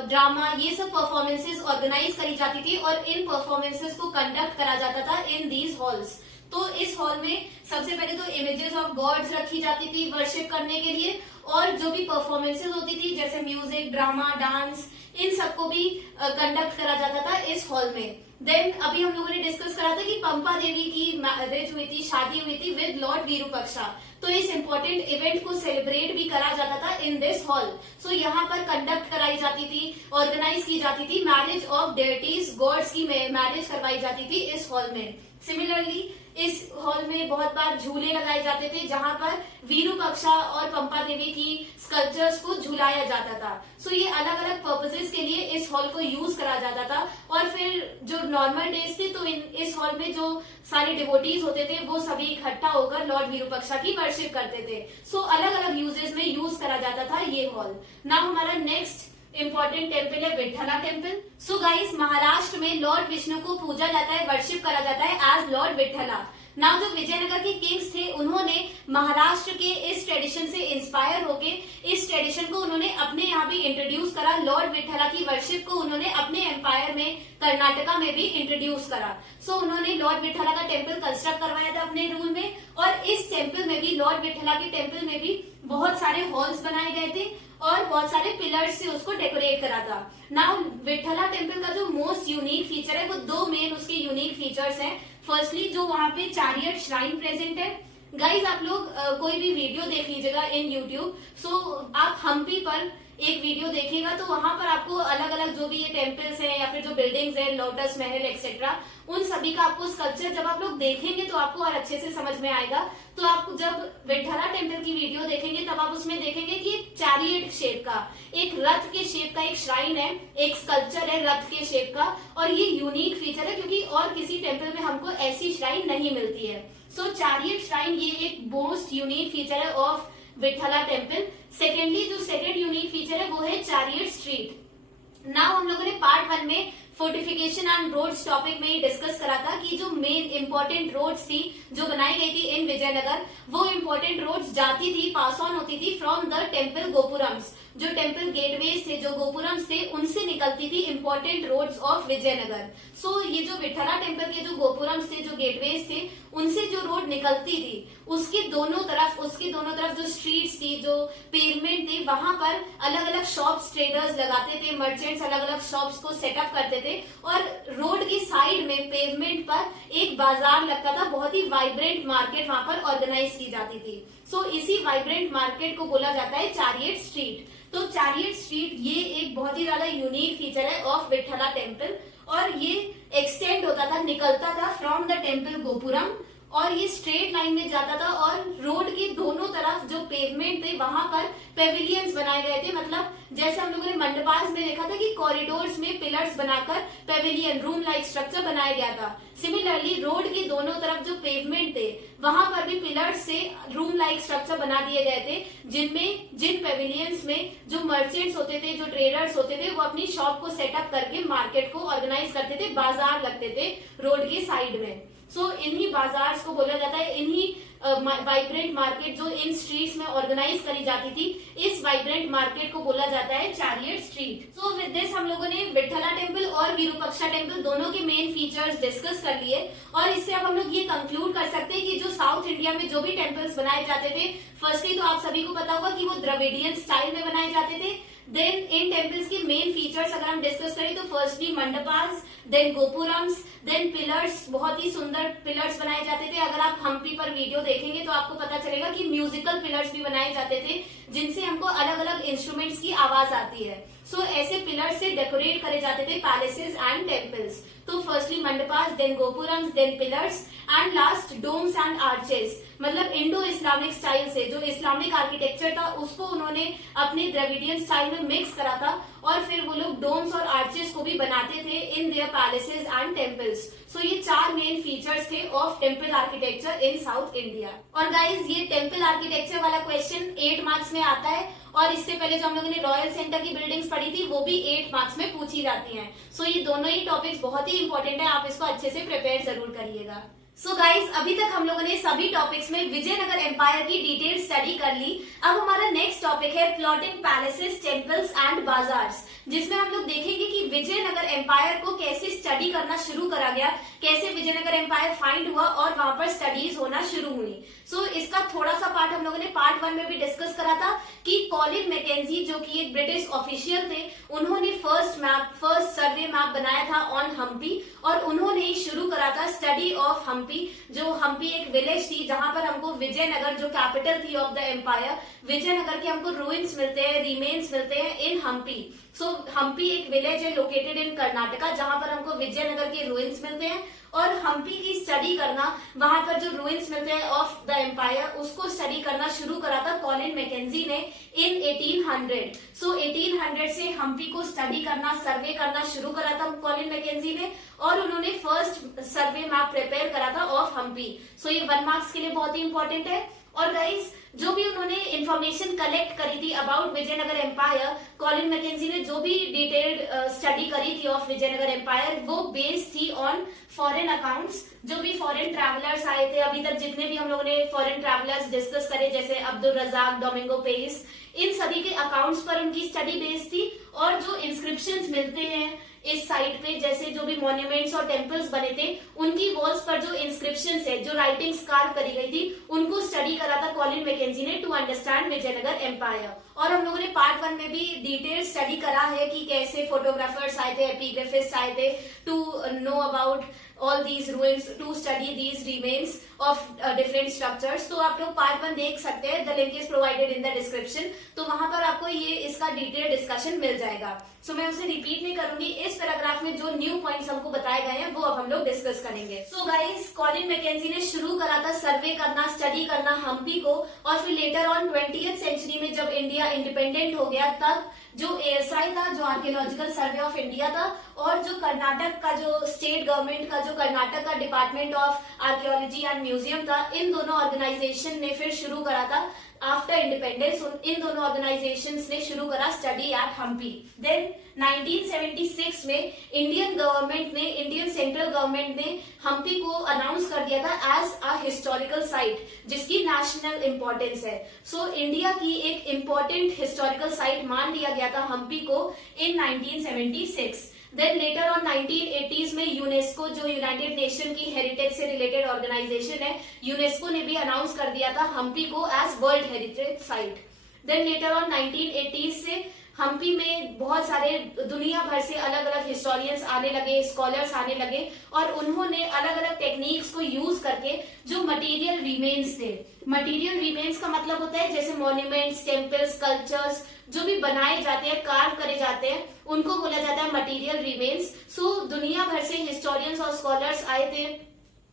ड्रामा, ये सब परफॉर्मेंसेस ऑर्गेनाइज करी जाती थी, और इन परफॉर्मेंसेस को कंडक्ट करा जाता था इन दीज हॉल्स। तो इस हॉल में सबसे पहले तो इमेजेस ऑफ गॉड्स रखी जाती थी वर्शिप करने के लिए, और जो भी परफॉर्मेंसेस होती थी जैसे म्यूजिक, ड्रामा, डांस, इन सबको भी कंडक्ट करा जाता था इस हॉल में। देन अभी हम लोगों ने डिस्कस करा था कि पंपा देवी की मैरिज हुई थी, शादी हुई थी विद लॉर्ड विरूपक्षा, तो इस इम्पोर्टेंट इवेंट को सेलिब्रेट भी करा जाता था इन दिस हॉल। सो यहाँ पर कंडक्ट कराई जाती थी, ऑर्गेनाइज की जाती थी मैरिज ऑफ डेटीज, गॉड्स की मैरिज करवाई जाती थी इस हॉल में। सिमिलरली इस हॉल में बहुत बार झूले लगाए जाते थे, जहां पर विरूपक्षा और पंपा देवी की स्कल्पचर्स को झुलाया जाता था। सो ये अलग अलग पर्पसेस के लिए इस हॉल को यूज करा जाता था। और फिर जो नॉर्मल डेज थे, तो इस हॉल में जो सारे डिवोटीज होते थे, वो सभी इकट्ठा होकर लॉर्ड विरूपक्षा की वर्शिप करते थे। सो अलग अलग यूजेस में यूज करा जाता था ये हॉल। नाउ हमारा नेक्स्ट इंपॉर्टेंट टेम्पल है Vitthala temple. So guys, Maharashtra में लॉर्ड विष्णु को पूजा जाता है, वर्शिप करा जाता है एज लॉर्ड विठला। नाउ जो विजयनगर के किंग्स थे, उन्होंने महाराष्ट्र के इस ट्रेडिशन से इंस्पायर होके इस ट्रेडिशन को उन्होंने अपने यहाँ भी इंट्रोड्यूस करा। लॉर्ड विठला की वर्शिप को उन्होंने अपने एम्पायर में, कर्नाटका में भी इंट्रोड्यूस करा। सो उन्होंने लॉर्ड विठला का टेम्पल कंस्ट्रक्ट करवाया था अपने रूल में, और इस टेम्पल में भी, लॉर्ड विठला के टेम्पल में भी बहुत सारे हॉल्स बनाए गए थे और बहुत सारे पिलर्स से उसको डेकोरेट करा था। नाउ विठला टेम्पल का जो मोस्ट यूनिक फीचर है, वो दो मेन उसके यूनिक फीचर्स हैं। फर्स्टली जो वहां पे चैरियट श्राइन प्रेजेंट है। गाइज, आप लोग कोई भी वीडियो देख लीजिएगा इन यूट्यूब। सो आप हम्पी पर एक वीडियो देखिएगा, तो वहां पर आपको अलग अलग जो भी ये टेम्पल्स हैं या फिर जो बिल्डिंग्स हैं, लोटस महल एक्सेट्रा, उन सभी का आपको स्कल्पचर जब आप लोग देखेंगे तो आपको और अच्छे से समझ में आएगा। तो आप जब विठला टेम्पल की वीडियो देखेंगे, तब आप उसमें देखेंगे कि चैरियट शेप का, एक रथ के शेप का एक श्राइन है, एक स्कल्पचर है रथ के शेप का, और ये यूनिक फीचर है क्योंकि और किसी टेम्पल में हमको ऐसी श्राइन नहीं मिलती है। सो चैरियट श्राइन ये एक मोस्ट यूनिक फीचर है ऑफ विठला टेम्पल। सेकेंडली जो सेकेंड यूनिक फीचर है वो है चैरियट स्ट्रीट। नाउ हम लोगों ने पार्ट 1 में फोर्टिफिकेशन एंड रोड्स टॉपिक में ही डिस्कस करा था कि जो मेन इंपॉर्टेंट रोड्स थी जो बनाई गई थी इन विजयनगर, वो इंपॉर्टेंट रोड्स जाती थी, पास ऑन होती थी फ्रॉम द टेम्पल गोपुरम्स। जो टेम्पल गेटवेज थे, जो गोपुरम्स थे, उनसे निकलती थी इंपॉर्टेंट रोड्स ऑफ विजयनगर। सो ये जो विठला टेम्पल के जो गोपुरम्स थे, जो गेटवेज थे, उनसे जो रोड निकलती थी उसके दोनों तरफ जो स्ट्रीट्स थी, जो पेवमेंट थी, वहां पर अलग अलग शॉप्स ट्रेडर्स लगाते थे, मर्चेंट्स अलग अलग शॉप्स को सेटअप करते थे और रोड की साइड में पेवमेंट पर एक बाजार लगता था, बहुत ही वाइब्रेंट मार्केट वहां पर ऑर्गेनाइज की जाती थी। सो इसी वाइब्रेंट मार्केट को बोला जाता है चैरियट स्ट्रीट। तो चैरियट स्ट्रीट ये एक बहुत ही ज्यादा यूनिक फीचर है ऑफ विठला टेम्पल और ये एक्सटेंड होता था, निकलता था फ्रॉम द टेम्पल गोपुरम और ये स्ट्रेट लाइन में जाता था और रोड के दोनों तरफ जो पेवमेंट थे वहां पर पेविलियंस बनाए गए थे। मतलब जैसे हम लोगों ने मंडपास में देखा था कि कॉरिडोर्स में पिलर्स बनाकर पेविलियन रूम लाइक स्ट्रक्चर बनाया गया था, सिमिलरली रोड के दोनों तरफ जो पेवमेंट थे वहां पर भी पिलर्स से रूम लाइक स्ट्रक्चर बना दिए गए थे, जिन पेविलियंस में जो मर्चेंट्स होते थे, जो ट्रेडर्स होते थे, वो अपनी शॉप को सेटअप करके मार्केट को ऑर्गेनाइज करते थे, बाजार लगते थे रोड के साइड में। सो इन्हीं बाजार को बोला जाता है, इन्हीं वाइब्रेंट मार्केट जो इन स्ट्रीट्स में ऑर्गेनाइज करी जाती थी, इस वाइब्रेंट मार्केट को बोला जाता है chariot street. So with this हम लोगों ने विठला टेम्पल और विरूपाक्षा टेम्पल दोनों के मेन फीचर्स डिस्कस कर लिए और इससे अब हम लोग ये कंक्लूड कर सकते हैं कि जो साउथ इंडिया में जो भी टेम्पल्स बनाए जाते थे, फर्स्टली तो आप सभी को पता होगा कि वो द्रविडियन स्टाइल में बनाए जाते थे। देन इन टेम्पल्स के मेन फीचर्स अगर हम डिस्कस करें तो firstly mandapas, then gopurams, then pillars, बहुत ही सुंदर पिलर्स बनाए जाते थे। अगर आप हम्पी पर वीडियो देखेंगे तो आपको पता चलेगा कि म्यूजिकल पिलर्स भी बनाए जाते थे जिनसे हमको अलग अलग इंस्ट्रूमेंट्स की आवाज आती है। सो ऐसे पिलर्स से डेकोरेट करे जाते थे पैलेसेस एंड टेम्पल्स। तो firstly mandapas, then gopurams, then pillars and last domes and arches. मतलब इंडो इस्लामिक स्टाइल से जो इस्लामिक आर्किटेक्चर था उसको उन्होंने अपने द्रविडियन स्टाइल में मिक्स करा था और फिर वो लोग डोम्स और आर्चेस को भी बनाते थे in there palaces and temples. So ये चार मेन फीचर्स थे of temple architecture in south India. और गाइज ये टेम्पल आर्किटेक्चर वाला क्वेश्चन 8 मार्क्स में आता है और इससे पहले जो हम लोगों ने रॉयल सेंटर की बिल्डिंग्स पढ़ी थी वो भी 8 मार्क्स में पूछी जाती हैं। सो ये दोनों ही टॉपिक्स बहुत ही इंपॉर्टेंट है, आप इसको अच्छे से प्रिपेयर जरूर करिएगा। सो गाइज अभी तक हम लोगों ने सभी टॉपिक्स में विजयनगर एम्पायर की डिटेल स्टडी कर ली। अब हमारा नेक्स्ट टॉपिक है plotting palaces, temples and bazaars, जिसमें हम लोग देखेंगे कि विजयनगर एम्पायर को कैसे स्टडी करना शुरू करा गया, कैसे विजयनगर एम्पायर फाइंड हुआ और वहां पर स्टडीज होना शुरू हुई। सो इसका थोड़ा सा पार्ट हम लोगों ने पार्ट 1 में भी डिस्कस करा था कि कॉलिन मैकेंजी जो कि एक ब्रिटिश ऑफिशियल थे, उन्होंने फर्स्ट सर्वे मैप बनाया था ऑन हम्पी और उन्होंने ही शुरू करा था स्टडी ऑफ हम्पी। जो हम्पी एक विलेज थी जहां पर हमको विजयनगर जो कैपिटल थी ऑफ द एम्पायर, विजयनगर के हमको रूइंस मिलते हैं, रिमेन्स मिलते हैं इन हम्पी। सो हम्पी एक विलेज है लोकेटेड इन कर्नाटका जहां पर हमको विजयनगर के रूइंस मिलते हैं और हम्पी की स्टडी करना, वहां पर जो रूइंस मिलते हैं ऑफ द एम्पायर, उसको स्टडी करना शुरू करा था कॉलिन मैकेंजी ने इन 1800। सो 1800 से हम्पी को स्टडी करना, सर्वे करना शुरू करा था कॉलिन मैकेंजी ने और उन्होंने फर्स्ट सर्वे मैप प्रिपेयर करा था ऑफ हम्पी। सो ये 1 मार्क्स के लिए बहुत ही इंपॉर्टेंट है। और गाइस जो भी उन्होंने इंफॉर्मेशन कलेक्ट करी थी about Vijayanagara empire, Colin Mackenzie ने जो भी डिटेल्ड स्टडी करी थी ऑफ विजयनगर एम्पायर, वो बेस्ड थी ऑन फॉरेन अकाउंट्स। जो भी फॉरेन ट्रैवलर्स आए थे, अभी तक जितने भी हम लोगों ने फॉरेन ट्रैवलर्स डिस्कस करे, जैसे अब्दुल रजाक, डोमिंगो पेस, इन सभी के अकाउंट्स पर उनकी स्टडी बेस्ड थी। और जो इंस्क्रिप्शंस मिलते हैं इस साइट पे, जैसे जो भी मॉन्यूमेंट्स और टेम्पल्स बने थे, उनकी वॉल्स पर जो इंस्क्रिप्शंस है, जो राइटिंग्स कार्व करी गई थी, उनको स्टडी करा था कॉलिन मैकेंजी ने टू अंडरस्टैंड विजयनगर एम्पायर। और हम लोगों ने पार्ट 1 में भी डिटेल स्टडी करा है कि कैसे फोटोग्राफर्स आए थे, एपिग्राफिस्ट आए थे to know about all these ruins, to study these remains of different structures। तो आप लोग पार्ट 1 देख सकते हैं, the link is provided in the description. तो वहां पर आपको ये इसका डिटेल डिस्कशन मिल जाएगा। सो मैं उसे रिपीट नहीं करूंगी। इस पैराग्राफ में जो न्यू पॉइंट्स हमको बताए गए हैं वो अब हम लोग डिस्कस करेंगे। सो गाइस कॉलिन मैकेंजी ने शुरू करा था सर्वे करना, स्टडी करना हम्पी को और फिर लेटर ऑन 20th सेंचुरी में जब इंडिया इंडिपेंडेंट हो गया तब जो ASI था, जो आर्कियोलॉजिकल सर्वे ऑफ इंडिया था, और जो कर्नाटक का जो स्टेट गवर्नमेंट का जो कर्नाटक का department of archaeology and museum था, इन दोनों ऑर्गेनाइजेशन ने फिर शुरू करा था आफ्टर इंडिपेंडेंस। इन दोनों ऑर्गेनाइजेशंस ने शुरू करा स्टडी एट हम्पी। देन 1976 में इंडियन सेंट्रल गवर्नमेंट ने हम्पी को अनाउंस कर दिया था एज अ हिस्टोरिकल साइट जिसकी नेशनल इंपॉर्टेंस है। सो इंडिया की एक इंपॉर्टेंट हिस्टोरिकल साइट मान लिया गया था हम्पी को इन 1976। देन लेटर ऑन 1980s में यूनेस्को, जो यूनाइटेड नेशन की हेरिटेज से रिलेटेड ऑर्गेनाइजेशन है, यूनेस्को ने भी अनाउंस कर दिया था हम्पी को as world heritage site. Then later on 1980s से हम्पी में बहुत सारे दुनिया भर से अलग अलग हिस्टोरियंस आने लगे, स्कॉलर्स आने लगे, और उन्होंने अलग अलग टेक्निक्स को यूज करके जो मटेरियल रिमेन्स थे, मटेरियल रिमेन्स का मतलब होता है जैसे मॉन्यूमेंट्स, टेम्पल्स, स्कल्पचर्स जो भी बनाए जाते हैं, कार्व करे जाते हैं, उनको बोला जाता है मटेरियल रिमेन्स। सो दुनिया भर से हिस्टोरियंस और स्कॉलर्स आए थे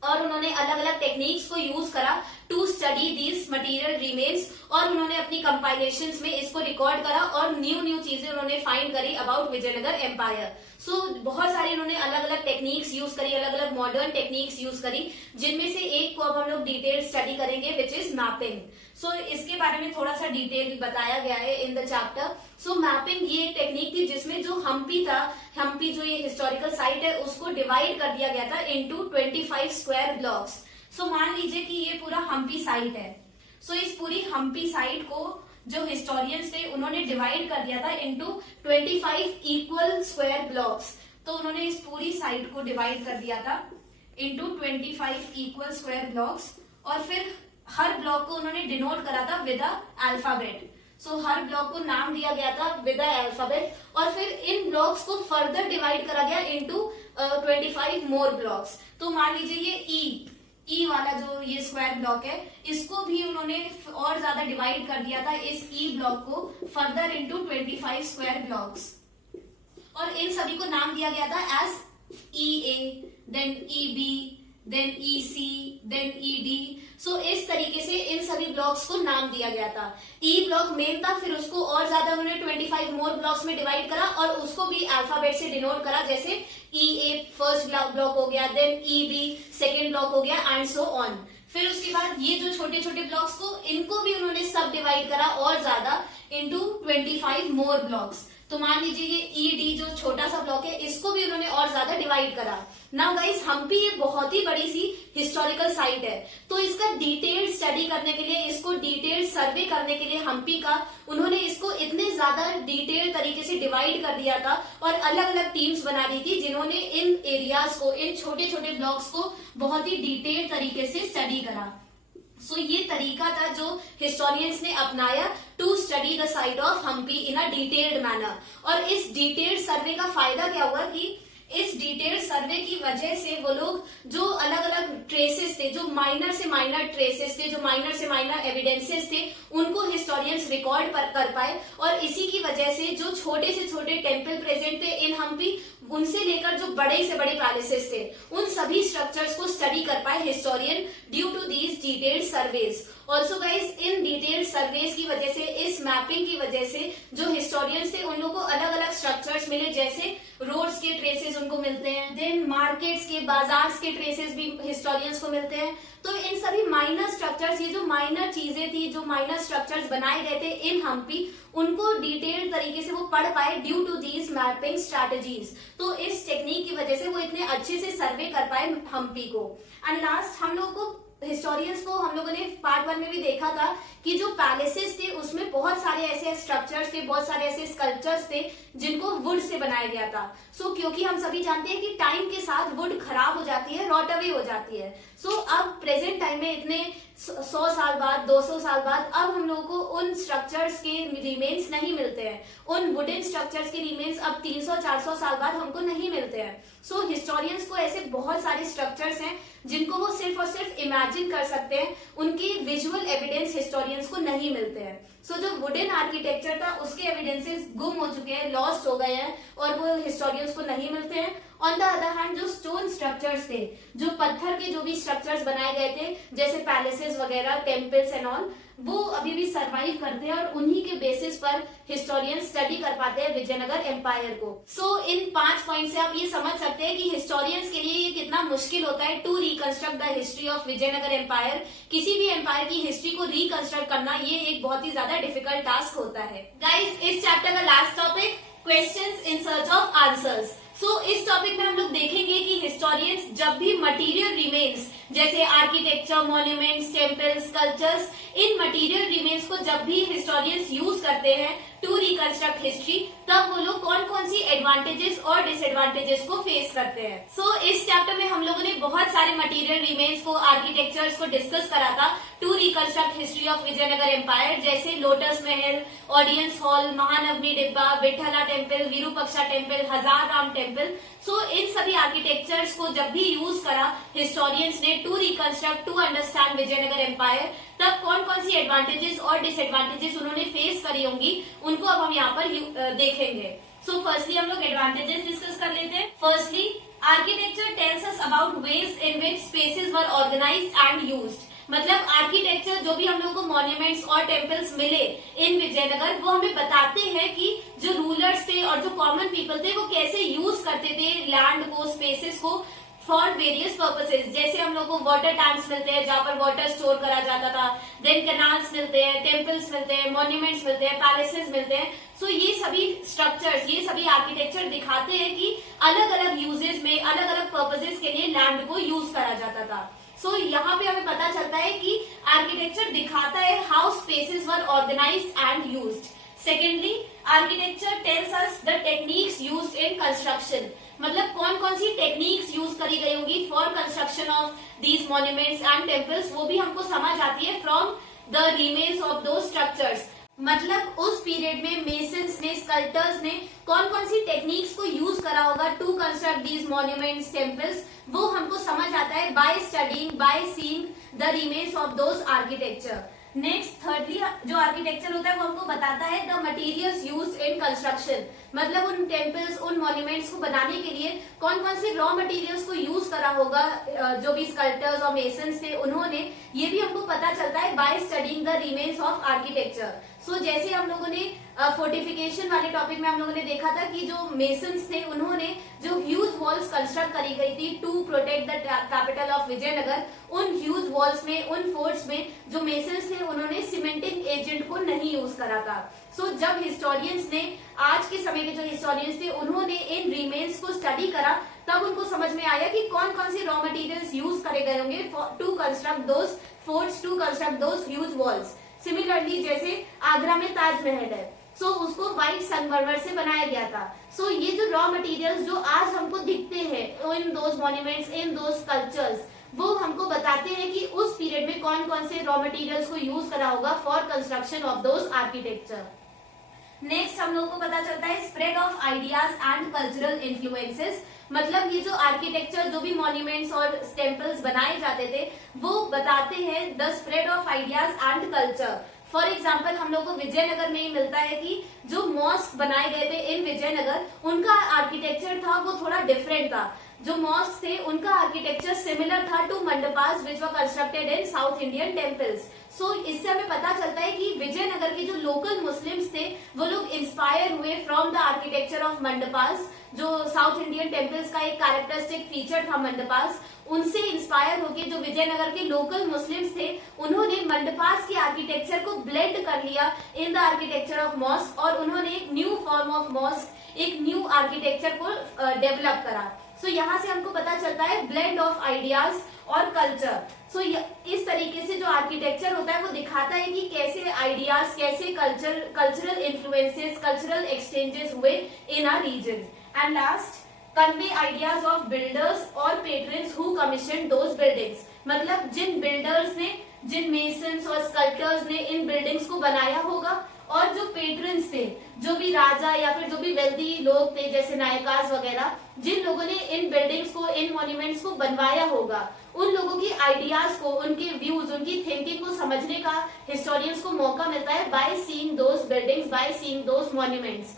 और उन्होंने अलग अलग टेक्निक्स को यूज करा to study these material remains, और उन्होंने अपनी कंपाइलेशंस में इसको रिकॉर्ड करा और न्यू चीजें उन्होंने फाइंड करी अबाउट विजयनगर एम्पायर। सो बहुत सारे उन्होंने अलग अलग टेक्निक्स यूज करी, अलग अलग मॉडर्न टेक्निक्स यूज करी, जिनमें से एक को अब हम लोग डिटेल स्टडी करेंगे विच इज मैपिंग। सो इसके बारे में थोड़ा सा डिटेल बताया गया है in the chapter. So mapping ये एक टेक्निक थी जिसमें जो हम्पी था, हम्पी जो ये हिस्टोरिकल साइट है, उसको डिवाइड कर दिया गया था इनटू 25 स्क्वायर ब्लॉक्स। सो मान लीजिए कि ये पूरा हम्पी साइट है। सो इस पूरी हम्पी साइट को जो हिस्टोरियंस थे उन्होंने डिवाइड कर दिया था इनटू 25 इक्वल स्क्वायर ब्लॉक्स। तो उन्होंने इस पूरी साइट को डिवाइड कर दिया था इनटू 25 इक्वल स्क्वायर ब्लॉक्स, और फिर हर ब्लॉक को उन्होंने डिनोट करा था with a alphabet. So her block को नाम दिया गया था विद अ अल्फाबेट, और फिर इन ब्लॉक्स को फर्दर डिवाइड करा गया इनटू 25 मोर ब्लॉक्स। तो मान लीजिए ये ई वाला जो ये स्क्वायर ब्लॉक है, इसको भी उन्होंने और ज्यादा डिवाइड कर दिया था इस ई ब्लॉक को फर्दर इनटू 25 स्क्वायर ब्लॉक्स, और इन सभी को नाम दिया गया था as EA, then EB, then EC, then ED। So इस तरीके से इन सभी ब्लॉक्स को नाम दिया गया था। E ब्लॉक मेन था, फिर उसको और ज्यादा उन्होंने 25 मोर ब्लॉक्स में डिवाइड करा और उसको भी अल्फाबेट से डिनोट करा, जैसे EA फर्स्ट ब्लॉक हो गया, देन EB सेकेंड ब्लॉक हो गया, एंड सो ऑन। फिर उसके बाद ये जो छोटे छोटे ब्लॉक्स को, इनको भी उन्होंने सब डिवाइड करा और ज्यादा इनटू 25 मोर ब्लॉक्स। तो मान लीजिए ये ED जो छोटा सा ब्लॉक है, इसको भी उन्होंने और ज्यादा डिवाइड करा। नाउ गाइस, हम्पी ये बहुत ही बड़ी सी हिस्टोरिकल साइट है, तो इसका डिटेल स्टडी करने के लिए, इसको डिटेल सर्वे करने के लिए हम्पी का उन्होंने इसको इतने ज्यादा डिटेल तरीके से डिवाइड कर दिया था और अलग अलग टीम्स बना दी थी जिन्होंने इन एरियाज को, इन छोटे छोटे ब्लॉक्स को बहुत ही डिटेल तरीके से स्टडी करा। सो ये तरीका था जो हिस्टोरियंस ने अपनाया to study the site of Hampi in a detailed manner. और इस डिटेल्ड सर्वे का फायदा क्या हुआ कि इस डिटेल्ड सर्वे की वजह से वो लोग जो अलग अलग ट्रेसेस थे, जो माइनर से माइनर ट्रेसेस थे, जो माइनर से माइनर एविडेंसेस थे, उनको हिस्टोरियंस रिकॉर्ड कर पाए, और इसी की वजह से जो छोटे से छोटे टेम्पल प्रेजेंट थे इन हम्पी, उनसे लेकर जो बड़े से बड़े पैलेसेस थे, उन सभी स्ट्रक्चर्स को स्टडी कर पाए historian due to these detailed surveys. Also guys, इन डिटेल्ड सर्वेज की वजह से, इस मैपिंग की वजह से जो हिस्टोरियंस थे उन लोगों को अलग अलग स्ट्रक्चर्स मिले, जैसे रोड्स के ट्रेसेस उनको मिलते हैं, देन मार्केट्स के, बाजार के ट्रेसेस भी हिस्टोरियंस को मिलते हैं। तो इन सभी माइनर स्ट्रक्चर्स, ये जो माइनर चीजें थी, जो माइनर स्ट्रक्चर्स बनाए गए थे इन हम्पी, उनको डिटेल्ड तरीके से वो पढ़ पाए due to these mapping strategies. तो इस टेक्निक की वजह से वो इतने अच्छे से सर्वे कर पाए हम्पी को। एंड लास्ट, हम लोगों को हिस्टोरियंस को, हम लोगों ने पार्ट 1 में भी देखा था कि जो पैलेसेस थे उसमें बहुत सारे ऐसे स्ट्रक्चर्स थे, बहुत सारे ऐसे स्कल्पचर्स थे जिनको वुड से बनाया गया था। सो क्योंकि हम सभी जानते हैं कि टाइम के साथ वुड खराब हो जाती है, रॉट अवे हो जाती है। सो अब प्रेजेंट टाइम में इतने 100 साल बाद, 200 साल बाद, अब हम लोगों को उन स्ट्रक्चर्स के रिमेन्स नहीं मिलते हैं, उन वुडन स्ट्रक्चर्स के रिमेन्स अब 300-400 साल बाद हमको नहीं मिलते हैं। सो हिस्टोरियंस को ऐसे बहुत सारे स्ट्रक्चर्स हैं जिनको वो सिर्फ और सिर्फ इमेजिन कर सकते हैं, उनकी विजुअल एविडेंस हिस्टोरियंस को नहीं मिलते हैं। सो जो वुडन आर्किटेक्चर था उसके एविडेंसेस गुम हो चुके हैं, लॉस्ट हो गए हैं, और वो हिस्टोरियंस को नहीं मिलते हैं। ऑन द अदर हैंड, जो स्टोन स्ट्रक्चर्स थे, जो पत्थर के जो भी स्ट्रक्चर्स बनाए गए थे, जैसे पैलेसेस वगैरह, टेम्पल्स एंड ऑल, वो अभी भी सरवाइव करते हैं और उन्हीं के बेसिस पर हिस्टोरियन स्टडी कर पाते हैं विजयनगर एम्पायर को। सो इन 5 पॉइंट से आप ये समझ सकते हैं कि हिस्टोरियंस के लिए ये कितना मुश्किल होता है to reconstruct the history of Vijayanagar empire. किसी भी एम्पायर की हिस्ट्री को रिकंस्ट्रक्ट करना ये एक बहुत ही ज्यादा डिफिकल्ट टास्क होता है। गाइस, इस चैप्टर का last topic questions in search of answers. So इस टॉपिक में हम लोग देखेंगे कि हिस्टोरियंस जब भी मटेरियल रिमेन्स जैसे आर्किटेक्चर, मॉन्यूमेंट्स, टेम्पल्स, कल्चर्स, इन मटेरियल रिमेन्स को जब भी हिस्टोरियंस यूज करते हैं टू रिकंस्ट्रक्ट हिस्ट्री, तब वो लोग कौन कौन सी एडवांटेजेस और डिसएडवांटेजेस को फेस करते हैं। सो इस चैप्टर में हम लोगों ने बहुत सारे मटेरियल रिमेन्स को, आर्किटेक्चर्स को डिस्कस करा था to reconstruct history of Vijayanagar empire, जैसे lotus Mahal, audience hall, Mahanavami Dibba, Vitthala temple, Virupaksha temple, हजार राम टेम्पल। सो इन सभी आर्किटेक्चर्स को जब भी यूज करा हिस्टोरियंस ने to reconstruct, to understand Vijayanagara empire, तब कौन कौन सी एडवांटेजेस और डिसएडवांटेजेस उन्होंने फेस करी होंगी, उनको अब हम यहाँ पर देखेंगे। सो फर्स्टली हम लोग एडवांटेजेस डिस्कस कर लेते हैं। Firstly, architecture tells us about ways in which spaces were organised and used. मतलब आर्किटेक्चर जो भी हम लोग को मॉन्यूमेंट्स और टेम्पल्स मिले इन विजयनगर, वो हमें बताते हैं कि जो रूलर्स थे और जो कॉमन पीपल थे वो कैसे यूज करते थे लैंड को, स्पेसेस को फॉर वेरियस पर्पसेस। जैसे हम लोग को वाटर टैंक्स मिलते हैं जहाँ पर वाटर स्टोर करा जाता था, देन कैनाल्स मिलते हैं, टेम्पल्स मिलते हैं, मॉन्यूमेंट्स मिलते हैं, पैलेसेस मिलते हैं। सो ये सभी स्ट्रक्चर्स, ये सभी आर्किटेक्चर दिखाते हैं कि अलग अलग यूजेस में, अलग अलग पर्पसेस के लिए लैंड को यूज करा जाता था। सो यहाँ पे हमें पता चलता है कि आर्किटेक्चर दिखाता है how spaces were organised and used. Secondly, architecture tells us the techniques used in construction. मतलब कौन कौन सी टेक्निक्स यूज करी गई होंगी for construction of these monuments and temples, वो भी हमको समझ आती है from the remains of those structures. मतलब उस पीरियड में मेसन्स ने, स्कल्प्टर्स ने कौन कौन सी टेक्निक्स को यूज करा होगा to construct these monuments, temples, वो हमको समझ आता है by studying, by seeing the remains of those architecture. Next, thirdly, जो आर्किटेक्चर होता है वो हमको बताता है the materials used in construction. मतलब उन टेम्पल्स, उन मॉन्यूमेंट्स को बनाने के लिए कौन कौन से रॉ मटेरियल्स को यूज करा होगा जो भी स्कल्प्टर्स और मेसन्स थे उन्होंने, ये भी हमको पता चलता है by studying the remains of architecture. So जैसे हम लोगों ने फोर्टिफिकेशन वाले टॉपिक में हम लोगों ने देखा था कि जो मेसन्स थे उन्होंने जो ह्यूज वॉल्स कंस्ट्रक्ट करी गई थी to protect the capital of Vijayanagara, उन ह्यूज वॉल्स में, उन फोर्ट्स में जो मेसन्स थे उन्होंने सीमेंटिंग एजेंट को नहीं यूज करा था। सो जब हिस्टोरियंस ने, आज के समय के जो हिस्टोरियंस थे, उन्होंने इन रिमेन्स को स्टडी करा, तब उनको समझ में आया कि कौन कौन से रॉ मटेरियल्स यूज करे गए होंगे to construct those forts, to construct those huge walls. Similarly, जैसे आगरा में ताजमहल है, सो उसको व्हाइट संगमरमर से बनाया गया था। सो ये जो रॉ मटेरियल्स जो आज हमको दिखते हैं in those monuments, in those sculptures, वो हमको बताते हैं कि उस पीरियड में कौन कौन से रॉ मटेरियल्स को यूज करा होगा for construction of those architecture. Next हम लोगों को पता चलता है spread of ideas and cultural influences. मतलब ये जो आर्किटेक्चर, जो भी मॉन्यूमेंट्स और टेम्पल्स बनाए जाते थे, वो बताते हैं the spread of ideas and culture. For example, हम लोग को विजयनगर में ही मिलता है कि जो मॉस्क बनाए गए थे इन विजयनगर, उनका आर्किटेक्चर था वो थोड़ा डिफरेंट था। जो मॉस्क थे उनका आर्किटेक्चर सिमिलर था to mandapas which were constructed in south Indian temples. So इससे हमें पता चलता है कि विजयनगर के जो लोकल मुस्लिम्स थे वो लोग इंस्पायर हुए from the architecture of mandapas. जो साउथ इंडियन टेम्पल्स का एक कैरेक्टरिस्टिक फीचर था मंडपास, उनसे इंस्पायर होकर जो विजयनगर के लोकल मुस्लिम्स थे उन्होंने मंडपास की आर्किटेक्चर को ब्लेंड कर लिया in the architecture of mosque, और उन्होंने एक न्यू फॉर्म ऑफ मॉस्क, एक न्यू आर्किटेक्चर को डेवलप करा। सो यहाँ से हमको पता चलता है ब्लेंड ऑफ आइडियाज और कल्चर। सो इस तरीके से जो आर्किटेक्चर होता है वो दिखाता है कि कैसे आइडियाज, कैसे कल्चरल इन्फ्लुएंसेस, कल्चरल एक्सचेंजेस हुए in our region. And last, convey ideas of builders और patrons who commission those buildings. मतलब जिन बिल्डर्स ने, जिन मेसन्स और स्कल्प्टर्स ने इन बिल्डिंग्स को बनाया होगा, और जो पेट्रन्स थे, जो भी राजा या फिर जो भी वेल्दी लोग थे जैसे नायकास वगैरह, जिन लोगों ने इन बिल्डिंग्स को, इन मॉन्यूमेंट्स को बनवाया होगा, उन लोगों की आइडियाज को, उनके व्यूज, उनकी थिंकिंग को समझने का हिस्टोरियंस को मौका मिलता है by seeing those buildings, by seeing those monuments.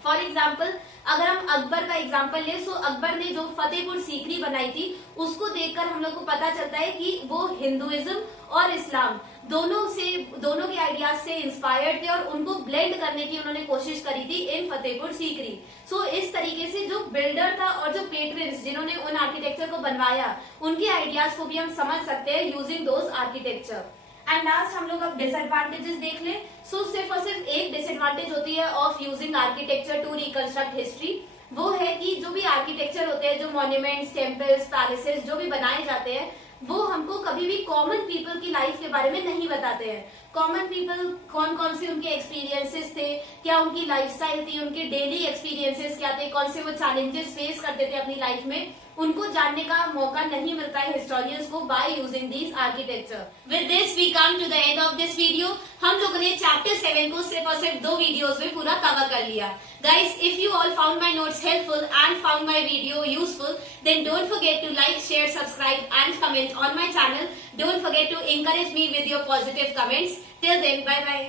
For example, अगर हम अकबर का एग्जाम्पल ले, सो अकबर ने जो फतेहपुर सीकरी बनाई थी उसको देखकर हम लोग को पता चलता है कि वो हिंदुइज्म और इस्लाम दोनों के आइडियाज से इंस्पायर्ड थे और उनको ब्लेंड करने की उन्होंने कोशिश करी थी इन फतेहपुर सीकरी। सो इस तरीके से जो बिल्डर था और जो पेट्रन्स जिन्होंने उन आर्किटेक्चर को बनवाया, उनके आइडियाज को भी हम समझ सकते हैं using those architecture. And last हम लोग अब डिसएडवांटेजेस देख ले। सो सिर्फ और सिर्फ एक डिसएडवांटेज होती है of using architecture to reconstruct history, वो है कि जो भी आर्किटेक्चर होते हैं, जो मॉन्यूमेंट्स, टेम्पल्स, पैलेसेस जो भी बनाए जाते हैं, वो हमको कभी भी कॉमन पीपल की लाइफ के बारे में नहीं बताते हैं। कॉमन पीपल कौन कौन से उनके एक्सपीरियंसेस थे, क्या उनकी लाइफस्टाइल थी, उनके डेली एक्सपीरियंसेस क्या थे, कौन से वो चैलेंजेस फेस करते थे अपनी लाइफ में, उनको जानने का मौका नहीं मिलता है हिस्टोरियंस को by using these architecture. With this we come to the end of this video. हम लोगों ने चैप्टर 7 को सिर्फ और सिर्फ 2 वीडियोस में पूरा कवर कर लिया। Guys, if you all found my notes helpful and found my video useful, then don't forget to like, share, subscribe and comment on my channel. Don't forget to encourage me with your positive comments. Till then, bye bye.